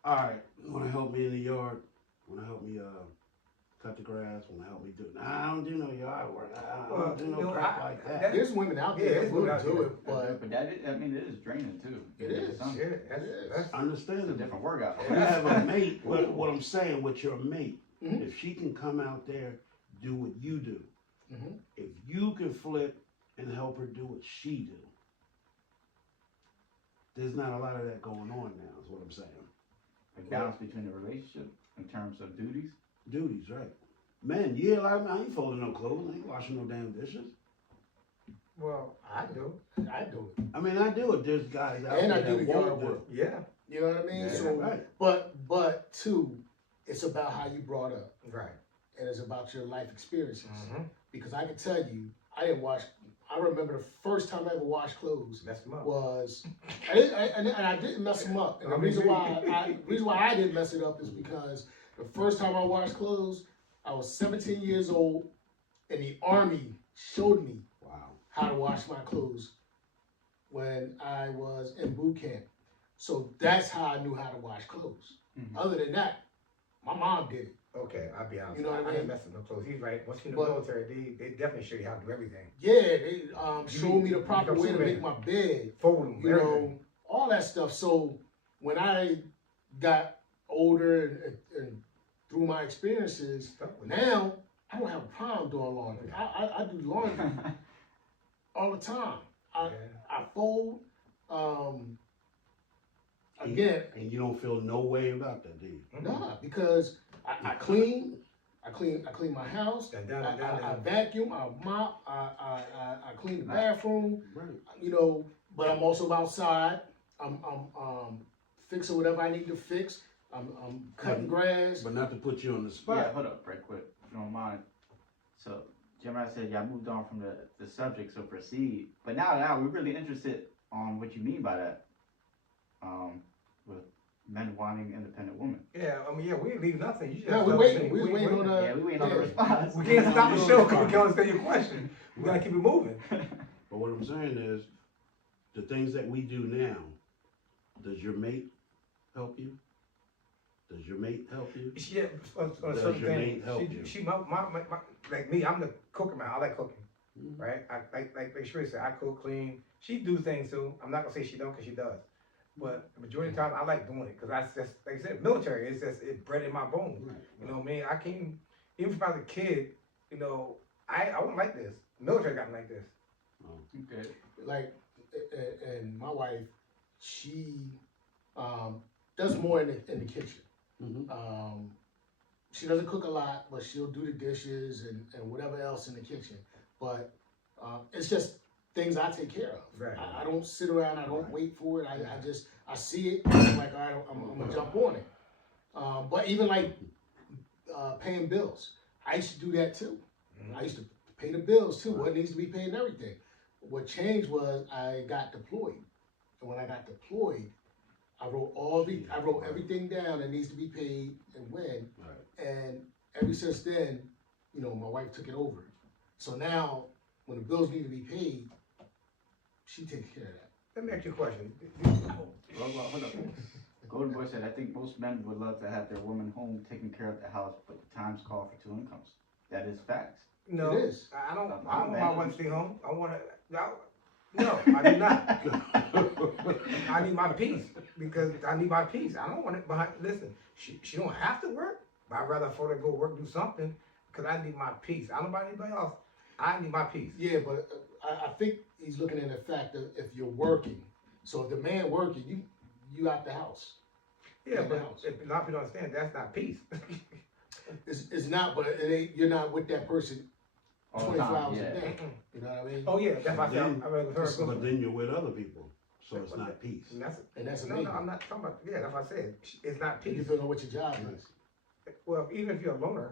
all right, want to help me in the yard, want to help me cut the grass, want to help me do it. Nah, I don't do no yard work. I don't do no crap like that. There's women out Yeah, there there's that will women out do there. it, but But that is, I mean, it is draining too. It is. Some- Yeah, that's It's a Understandable. different workout. If you have a mate, what I'm saying with your mate, Mhm. if she can come out there, do what you do, Mhm. if you can flip and help her do what she do, there's not a lot of that going on now, is what I'm saying. A balance between the relationship in terms of duties. Duties, right. Men, yeah, like, I ain't folding no clothes. I ain't washing no damn dishes. Well, I do. I do it. I mean, I do it. There's guys out And there I do that the yard won't do work. it. Yeah. You know what I mean? Yeah, So, right. but too, it's about how you brought up, Right. and it's about your life experiences. Mm-hmm. Because I can tell you, I didn't wash. I remember the first time I ever washed clothes Mess them up. was, and I didn't mess them up. And the reason why I didn't mess it up is because the first time I washed clothes, I was 17 years old, and the Army showed me Wow. how to wash my clothes when I was in boot camp. So that's how I knew how to wash clothes. Mhm. Other than that, my mom did it. Okay, I'll be honest. You know what I I mean? didn't mess with no clothes. He's right. Once you're in the But- military, they definitely show you how to do everything. Yeah, they showed me the you proper become way to Superman. make my bed, Fold them, you everything. know, all that stuff. So when I got older and through my experiences, Stuck with it. now I don't have a problem doing laundry. I do laundry all the time. Yeah. I fold. Again, And you don't feel no way about that, do you? nah, because I clean. I clean my house. Dun, I, dun, dun, dun, I dun. vacuum. I mop. I clean the bathroom. Right. You know, but I'm also outside. I'm fixing whatever I need to fix. I'm cutting grass. But not to put you on the Yeah, spot. hold up, right quick, if you don't mind. So, Jim, I said y'all moved on from the subject, so proceed. But now we're really interested on what you mean by that. With men wanting independent women. Yeah, I mean, we ain't leave nothing. You just Yeah, we tell waiting. me. We waiting on Yeah, we waiting on the response. We can't stop the show because we can't understand your question. We gotta keep it moving. But what I'm saying is, the things that we do now, does your mate help you? Does your mate help you? Yeah, on Does certain your things. mate help you? She my, like me, I'm the cooker man. I like cooking, Mhm. right? I like Shirley said, I cook, clean. She do things too. I'm not gonna say she don't, cause she does. But the majority of the time, I like doing it, cause I just, like I said, military. It's bred in my bones. Right. You know what I mean? I came, even if I was a kid, you know, I wasn't like this. Military got me like this. Okay. Like, and my wife, she does more in the kitchen. Mhm. She doesn't cook a lot, but she'll do the dishes and whatever else in the kitchen. But it's just things I take care of. Right. I don't sit around. I don't Right. wait for it. I see it. I'm like, all right, I'm gonna jump on it. But even like paying bills, I used to do that too. Mhm. I used to pay the bills too. What needs to be paid and everything. What changed was I got deployed, and when I got deployed, I wrote everything down that needs to be paid and when. Right. And ever since then, you know, my wife took it over. So now, when the bills need to be paid, she takes care of that. Let me ask you a question. Well, hold up. Golden Boy said, I think most men would love to have their woman home taking care of the house, but the times call for two incomes. That is facts. No, It is. I don't. I'm I don't want my mad. wife to stay home. I want to. No, I do not. I need my peace because I need my peace. I don't want it behind. Listen, she don't have to work, but I'd rather for her to go work, do something, because I need my peace. I don't know about anybody else. I need my peace. Yeah, but I think he's looking at the fact that if you're working, so if the man working, you out the house. Yeah, In the but house. if a lot of people don't understand, that's not peace. It's not, but it ain't. You're not with that person All the 24 time, hours yeah. a day. You know what I mean? Oh yeah, that's why I said Then- I'd rather her go. But then you're with other people, so it's not peace. And that's a no, big no, one. I'm not talking about. Yeah, that's what I said. It's not It peace. depends on what your job is. Well, even if you're a loner,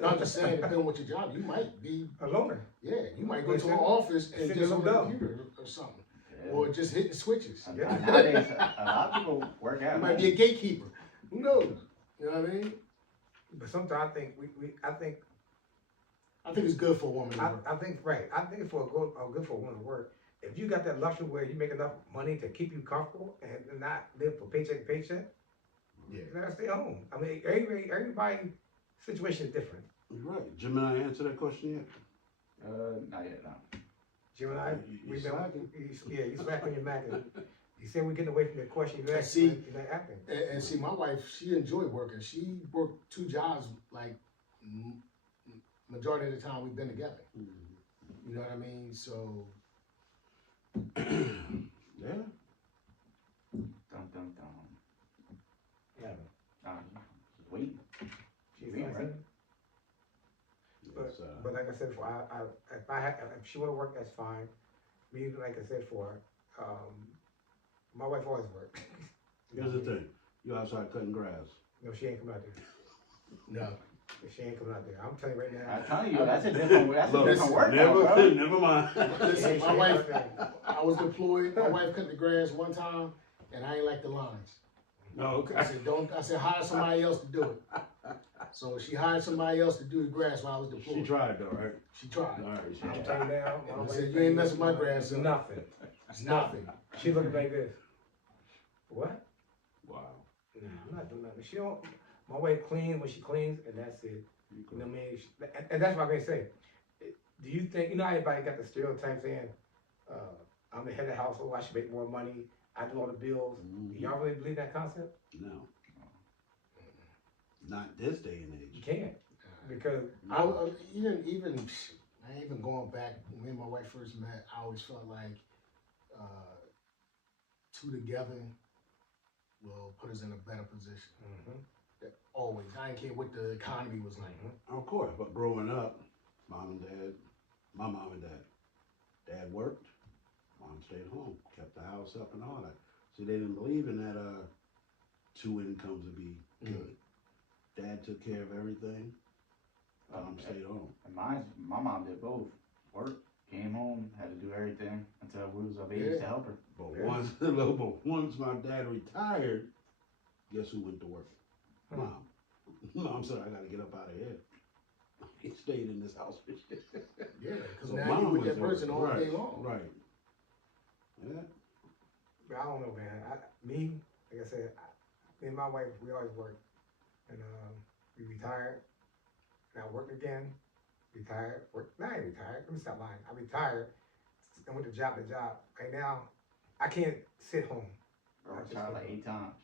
No, I'm just saying, depending on what your job, you might be. a loner. Yeah, you might go to Sit- an office and sit just and on the look dumb. computer or something, Yeah. or just hitting switches. Yeah. Nowadays, a lot of people work You out. might be a gatekeeper. Who knows? You know what I mean? But sometimes I think I think it's good for a woman to work. I think right. I think it's for good for a woman to work. If you got that luxury where you make enough money to keep you comfortable and not live for paycheck to paycheck, Yeah. you gotta stay home. I mean, everybody's situation is different. You're right. Jim and I answer that question yet? Not yet, no. Jim and I, You we've been, slacking. you slacking your back. And you said we're getting away from the question you asked. See- you're not acting. And see, my wife, she enjoyed working. She worked 2 jobs like majority of the time we've been together. You know what I mean? So Yeah. Dum, dum, dum. Yeah. Wait. She's Yeah, right. listening. But like I said before, if she wanna work, that's fine. Me, like I said before, my wife always worked. Here's the thing, you outside cutting grass. No, she ain't coming out there. No. She ain't coming out there. I'm telling you right now. I'm telling you, that's a different Look, workout, never, bro. never mind. Listen, She my ain't wife, out there. I was deployed. My wife cut the grass one time, and I ain't like the lines. No, okay. I said, don't. I said, hire somebody else to do it. So she hired somebody else to do the grass while I was deployed. She tried though, right? She tried. All right, she I'm tried. telling you now. my I wife said, you ain't messing with my grass up. Nothing. Nothing. She looking like this. What? Wow. Nah, I'm not doing nothing. She don't. My wife cleans when she cleans, and that's it. You know what I mean? And that's what I'm gonna say. Do you think, you know how everybody got the stereotype saying, I'm the head of the household, I should make more money, I do all the bills. Mhm. Do y'all really believe that concept? No. Not this day and You age. can't. Because I I ain't even going back when me and my wife first met. I always felt like two together will put us in a better position. That always. I didn't care what the economy was like. Of course, but growing up, my mom and dad worked, mom stayed home, kept the house up and all that. See, they didn't believe in that two incomes would be good. Dad took care of everything, mom stayed home. And my mom did both. Work, came home, had to do everything until we was of age Yeah. to help her. But Yeah. once my dad retired, guess who went to work? Mom. Mom said, I gotta get up out of here. He stayed in this house with you. Yeah, because So now mom you with was that person all right, day long. Right. Yeah. but I don't know, man. Like I said, me and my wife, we always worked. And we retired. Now worked again. Retired. Now I ain't retired. Let me stop lying. I retired and went to job to job. Right now, I can't sit home. Bro, I I just tried can't. like 8 times.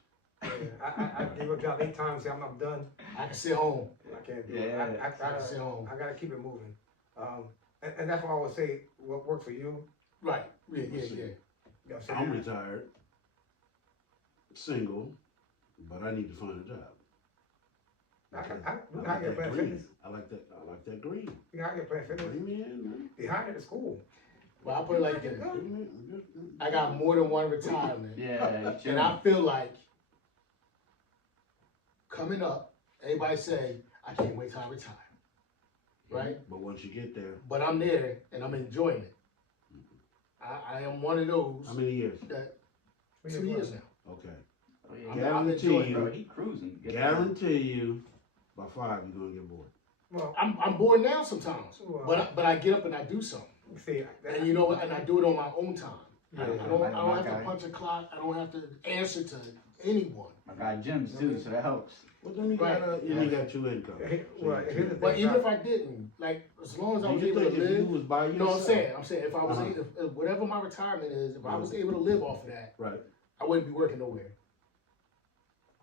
I gave up job 8 times. Say I'm done. I can sit home. I can't do it. Yeah. I I can sit home. gotta keep it moving. And that's why I always say, what worked for you? Right. Yeah. You know what I'm I'm saying? retired, single, but I need to find a job. I like get that playing green. fitness. I like that green. You know, I get playing fitness. Bring me in, man. They hired at school. Well, I put it like this. I got more than one retirement. Yeah, And I feel like coming up, everybody say, I can't wait till I retire. Right? But once you get there, But I'm there and I'm enjoying it. I am one of those how many years? that 2 years now. Okay. Oh, yeah. I'm Guarantee enjoying you. Bro, he cruising. Get Guarantee you, by 5 you're gonna get bored. Well, I'm bored now sometimes. Well- But I get up and I do something. see, And you know what? And I do it on my own time. Yeah. I don't have to punch a clock. I don't have to answer to anyone. I got gyms too, so that helps. Well, then you Right. got 2 incomes. Well, here's the thing. But even if I didn't, like, as long as I Do was you able to think if you live, was by you know what I'm yourself? saying? If I was Uh-huh. if whatever my retirement is, if I was able to live off of that, Right. I wouldn't be working nowhere.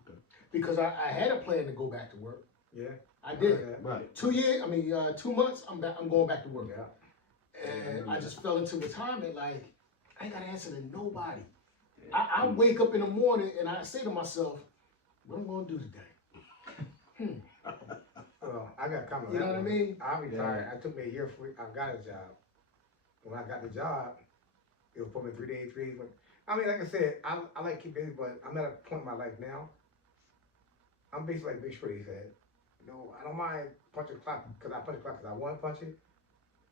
Okay. Because I had a plan to go back to work. Yeah. I did. Right. 2 years, 2 months, I'm going back to work. Yeah. And I just fell into retirement like, I ain't got to answer to nobody. I wake up in the morning and I say to myself, what am I going to do today? Well, I got comment. You know what I mean? I retired. I took me a year for I got a job. When I got the job, it was put me 3 days, 3 days. But I mean, like I said, I like to keep busy, but I'm at a point in my life now. I'm basically like Big Shreddy said. You know, I don't mind punching the clock because I punch the clock because I want to punch it.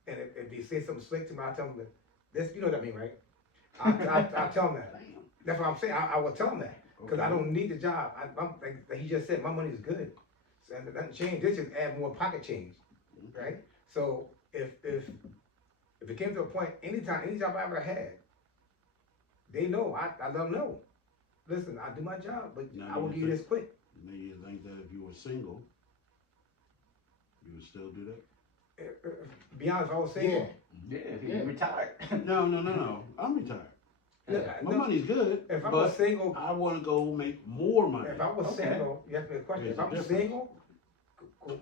And if they say something slick to me, I tell them that this, you know what I mean, right? I tell them that. That's what I'm saying. I will tell them that because I don't need the job. I'm like he just said, my money is good. So it doesn't change. They just add more pocket change, right? So if it came to a point, any job I ever had, they know. I let them know. Listen, I do my job, but I will give you this quick. Now you think that if you were single, you would still do that? Be honest, if I was single. Yeah, if Yeah. you retired. No. I'm retired. My no, money's good, if I but was single, I want to go make more money. if I was Okay. single, you have to be a question. There's If a I was difference. single,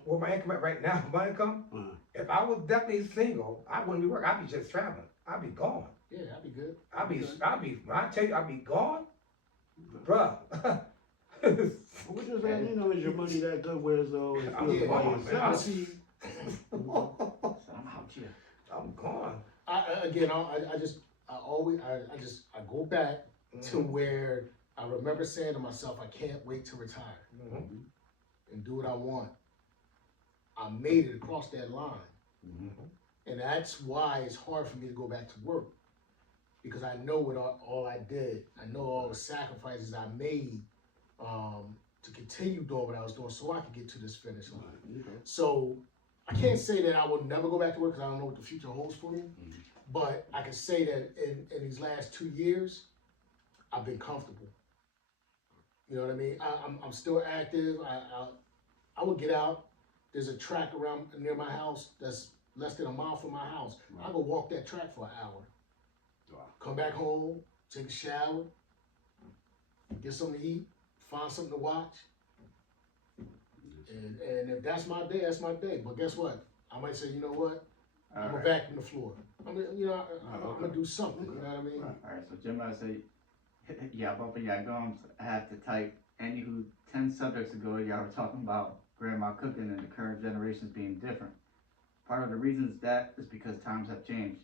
what my income at right now, my income, Uh, if I was definitely single, I wouldn't be working. I'd be just traveling. I'd be gone. Yeah, that'd be good. When I tell you I'd be gone, bruh. what does that mean? Is your money that good? Whereas though, if I'm you're by gone, man. yourself, See, Yeah. I'm gone. I go back to where I remember saying to myself, I can't wait to retire and do what I want. I made it across that line. And that's why it's hard for me to go back to work, because I know what all I did. I know all the sacrifices I made to continue doing what I was doing so I could get to this finish line. So I can't say that I will never go back to work because I don't know what the future holds for me. But I can say that in these last 2 years, I've been comfortable. You know what I mean? I'm still active. I would get out. There's a track around near my house that's less than a mile from my house. I go walk that track for an hour. Come back home, take a shower, get something to eat, find something to watch. And if that's my day, that's my day. But guess what? I might say, you know what? I'm gonna vacuum the floor. I'm gonna do something. You know what I mean? All right. So Jim, I say, yeah, bumping your gums. I have to type. Anywho, 10 subjects ago, y'all were talking about grandma cooking and the current generations being different. Part of the reasons that is because times have changed.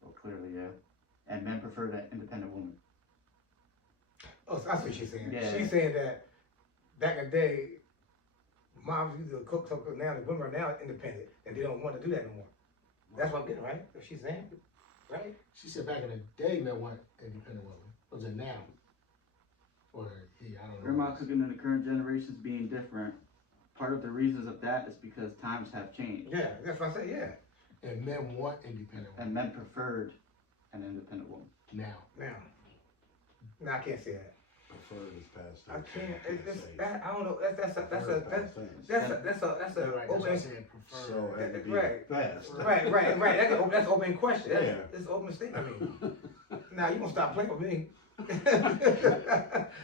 Well, clearly, yeah. And men prefer that independent woman. Oh, so that's what she's saying. Yeah. She's saying that back in the day, moms used to cook something. Now the women are now independent and they don't want to do that no more. That's what I'm getting, right? What she's saying, right? She said back in the day, men weren't independent women. Was it now? Or he? I don't know. Grandma cooking and the current generations being different. Part of the reasons of that is because times have changed. Yeah, that's what I said. Yeah. And men want independent women. And men preferred an independent woman. Now. No, I can't say that. Preferred is past I tense. can't. You It's, say I don't know. That's a preferred past tense. that's Right, that's open. what I'm saying. Prefer. So it would be Right. fast. Right. That's an open question. Yeah. That's an open statement. I mean, now you gonna stop playing with me? That's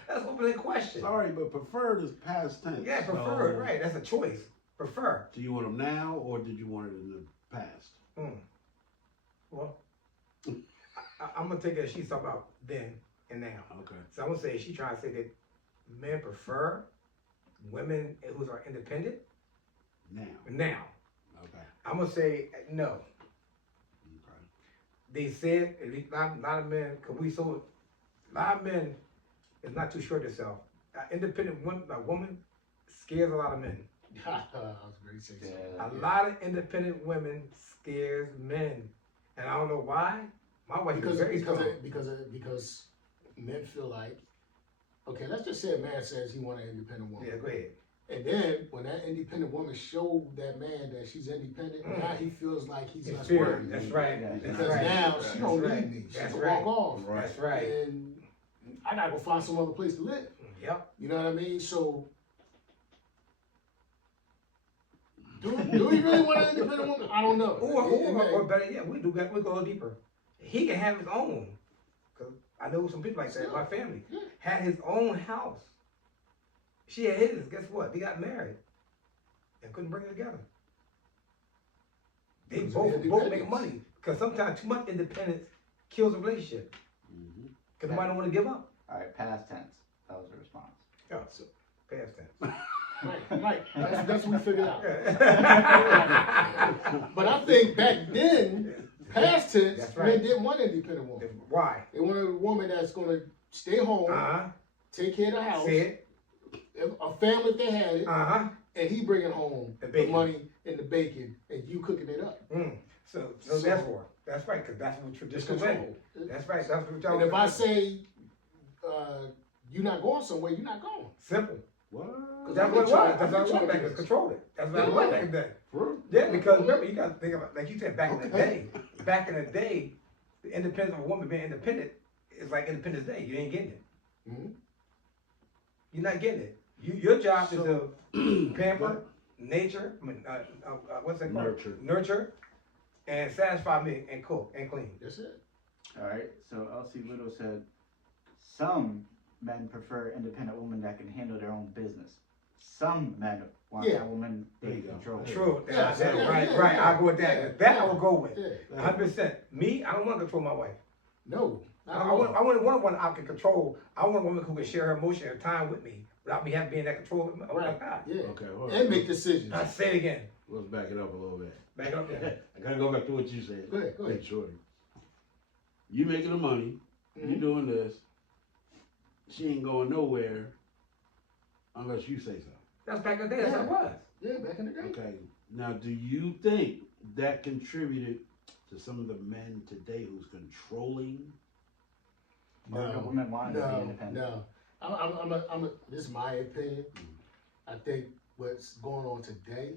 an open question. Sorry, but preferred is past tense. Yeah, preferred. Right. That's a choice. Prefer. Do you want them now, or did you want it in the past? Well, I'm gonna take it as she's talking about then and now. Okay. So I'm gonna say she trying to say that men prefer women who are independent Now. now. Okay. I'm gonna say no. Okay. They said at least a lot of men, cause a lot of men is not too sure of themselves. Independent woman, a woman scares a lot of men. I was going to say so. A lot of independent women scares men, and I don't know why. My wife is very strong. Because men feel like, okay, let's just say a man says he wants an independent woman. Yeah, go ahead. And then when that independent woman showed that man that she's independent, now he feels like he's less worthy. That's right. Yeah. That's Because right. now she don't That's need right. me. She That's can right. walk off. Right. That's right. And I gotta go find some other place to live. Yep. You know what I mean? So do we really want an independent woman? I don't know. Or better yet, we go deeper. He can have his own. Cause I know some people like that. My family had his own house. She had his. Guess what? They got married and couldn't bring it together. They both make money. Cause sometimes too much independence kills a relationship. Cause nobody don't want to give up. All right, past tense. That was the response. Yeah, so past tense. Right. That's what we figured out. But I think back then, past tense, That's right. men didn't want an independent woman. Why? They wanted a woman that's going to stay home, take care of the house, Say it. a family if they had it, and he bringing home The the bacon. money and the bacon, and you cooking it up. So that's war. That's right, because that's what It's traditional control. women. That's right. That's what y'all. And if I say you're not going somewhere, you're not going. simple. What? That's what it was. That's what it was. Like, control it. That's what it was back in the day. Yeah, because remember, you got to think about, like you said, back in the day. Back in the day, the independence of a woman being independent is like Independence Day. You ain't getting it. You're not getting it. Your job is to pamper, nature. What's that called? Nurture, and satisfy me and cook and clean. That's it. All right. So Elsie Widow said, some men prefer independent women that can handle their own business. Some men want that woman in control. True. Yeah, Right. I'll go with that. Yeah. That I will go with. Yeah. 100%. Me, I don't want to control my wife. No. I want one I can control. I want a woman who can share her emotion and time with me without me having being that control of my Right. God. Yeah. Okay, hold And on. make decisions. I say it again. Let's back it up a little bit. Back up there. I gotta go back to what you said. Go ahead. Hey, Shorty. You making the money. You Mhm. doing this. She ain't going nowhere unless you say so. That's back in the day. That's how it was. Yeah, back in the day. Okay. Now, do you think that contributed to some of the men today who's controlling? Or the women wanting to be independent. No. This is my opinion. I think what's going on today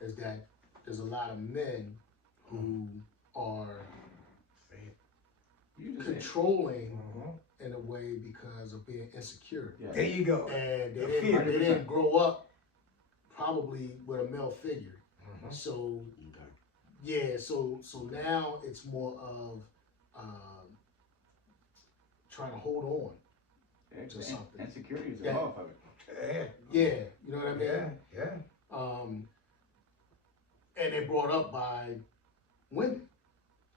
is that there's a lot of men who are You just say it. controlling Mhm. in a way because of being insecure. Yeah. There you go. And The fear. they didn't grow up probably with a male figure. Mhm. So Okay. yeah, so now it's more of trying to hold on. To something. Insecurity is a Yeah. motherfucker. Yeah. Yeah, you know what I mean? Yeah. Yeah. And they're brought up by women,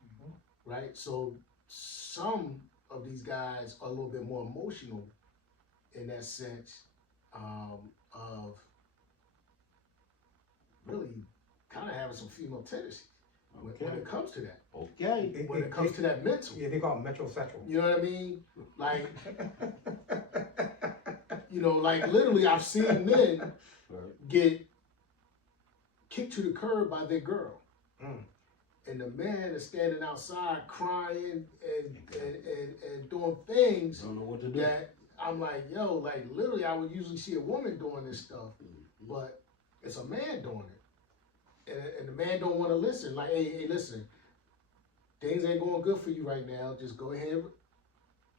Mhm. right? So some of these guys are a little bit more emotional in that sense of really kind of having some female tendencies when it comes to that. Okay. When it comes to that mental. Yeah, they call them metrosexual. You know what I mean? Like, like literally I've seen men get kicked to the curb by their girl. Mm. And the man is standing outside crying and doing things Don't know what to do. that I'm like, yo, like literally I would usually see a woman doing this stuff, but it's a man doing it. And the man don't want to listen. Like, hey, listen, things ain't going good for you right now. Just go ahead,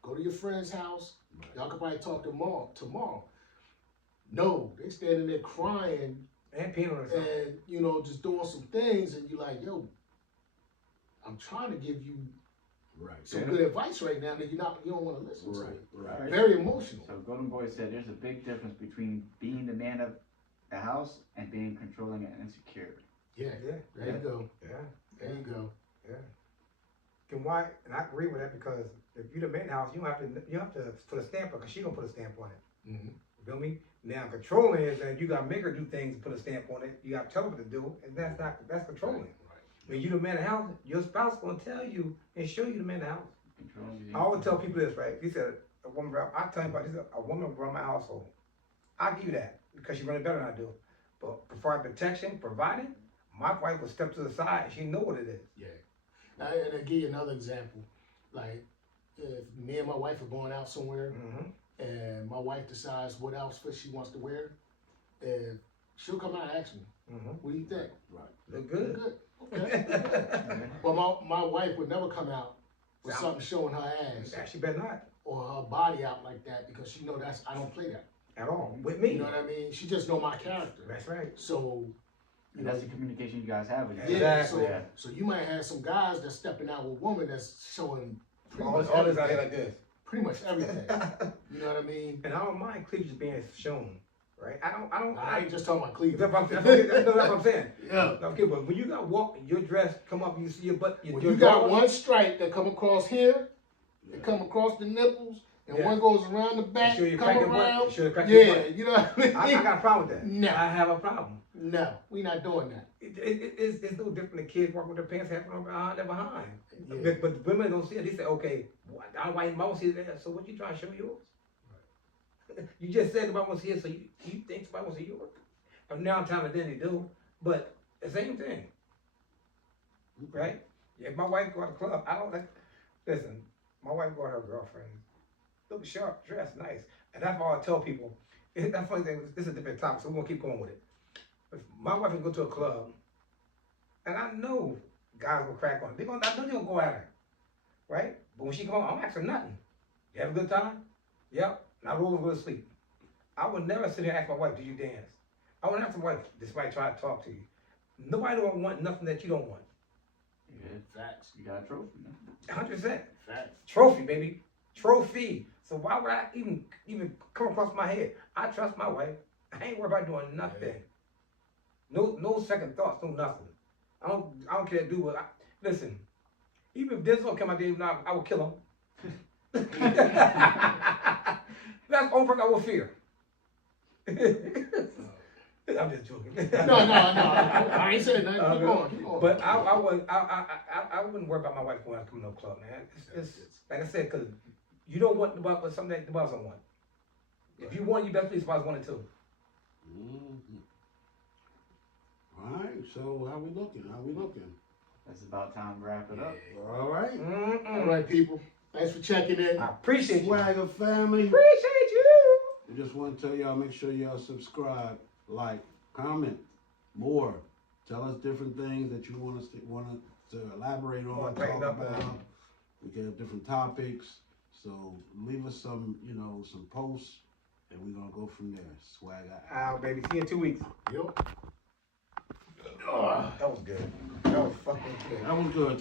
go to your friend's house. Y'all can probably talk tomorrow. No, they standing there crying And peeing on themselves. and just doing some things, and you're like, yo, I'm trying to give you Right. some good advice right now, that you don't want to listen to Right. it. Right. Very emotional. So Golden Boy said there's a big difference between being the man of the house and being controlling and insecure. Yeah, Yeah. there you go. Yeah. There you go. Yeah. And why? And I agree with that because if you're the man house, you have to put a stamp on because she gonna put a stamp on it. Mm-hmm. You feel me? Now controlling is that you gotta make her do things, put a stamp on it. You gotta tell her what to do, and that's controlling. Right. When you the man of the house, your spouse gonna tell you and show you the man of the house. Controlling I always tell people this, right? He said a woman. I tell you about this. A woman run my household. I give you that because she run it better than I do. But for protection, providing, my wife will step to the side and she know what it is. Yeah. And I'll give you another example. Like, if me and my wife are going out somewhere, Mm-hmm. and my wife decides what outfit she wants to wear, and she'll come out and ask me, Mm-hmm. what do you think? Right. Look Good. good. Okay. But my wife would never come out with Sound- something showing her ass She better not or her body out like that, because she know I don't play that. at all with me. You know what I mean? She just know my character. That's right. So, And that's the communication you guys have with each yeah. other. Exactly. So you might have some guys that's stepping out with women that's showing pretty All much this out everything. here like this. Pretty much everything. You know what I mean? And I don't mind cleavage being shown, right? I ain't just talking about Cleveland. That's what I'm saying. Yeah. Okay, but when you got walk, your dress come up, you see your butt. When your you got drawers, one stripe that come across here, it come across the nipples, and Yeah. one goes around the back, Show you come crack your butt. around. Show you crack your Yeah, butt. you know what I mean? I got a problem with that. No. I have a problem. No, we not doing that. It's no different than kids walking with their pants half on behind. Yeah. But women don't see it. They say, okay, I white mouse see that. So what you trying to show yours? You just said somebody wants to see it, so you think somebody wants to see yours? And now time and then they do, but the same thing, right? Yeah, if my wife go to the club, I don't like. Listen, my wife go to her girlfriend, look sharp, dress nice, and that's why I tell people. That's funny thing. This is a different topic, so we're gonna keep going with it. If my wife would go to a club, and I know guys will crack on it. I know they're gonna go at her, right? But when she come home, I'm asking nothing. You have a good time? Yep. And I roll over to sleep. I would never sit here and ask my wife, did you dance? I would ask my wife, this might try to talk to you. Nobody don't want nothing that you don't want. Yeah, Facts. you got a trophy, man. 100%. Facts. Trophy, baby. Trophy. So why would I even come across my head? I trust my wife. I ain't worried about doing nothing. No second thoughts, no nothing. I don't care to do what listen, even if Denzel come out there, I will kill him. That's the only person I will fear. I'm just joking. No. I ain't saying nothing. Keep going. But I wouldn't worry about my wife going out to come to no club, man. It's like I said, because you don't want what something that the boss don't want. If you want, you best please spots 1 and 2. Mm-hmm. All right, so how we looking? It's about time to wrap it up. All right. All right, people. Thanks for checking in. I appreciate you. Swagga family. Appreciate you. I just want to tell y'all, make sure y'all subscribe, like, comment more. Tell us different things that you want us to elaborate on, talk about. We can have different topics. So leave us some posts, and we're gonna go from there. Swagga out. Baby. See you in 2 weeks. Yep. That was good. That was fucking good. That was good.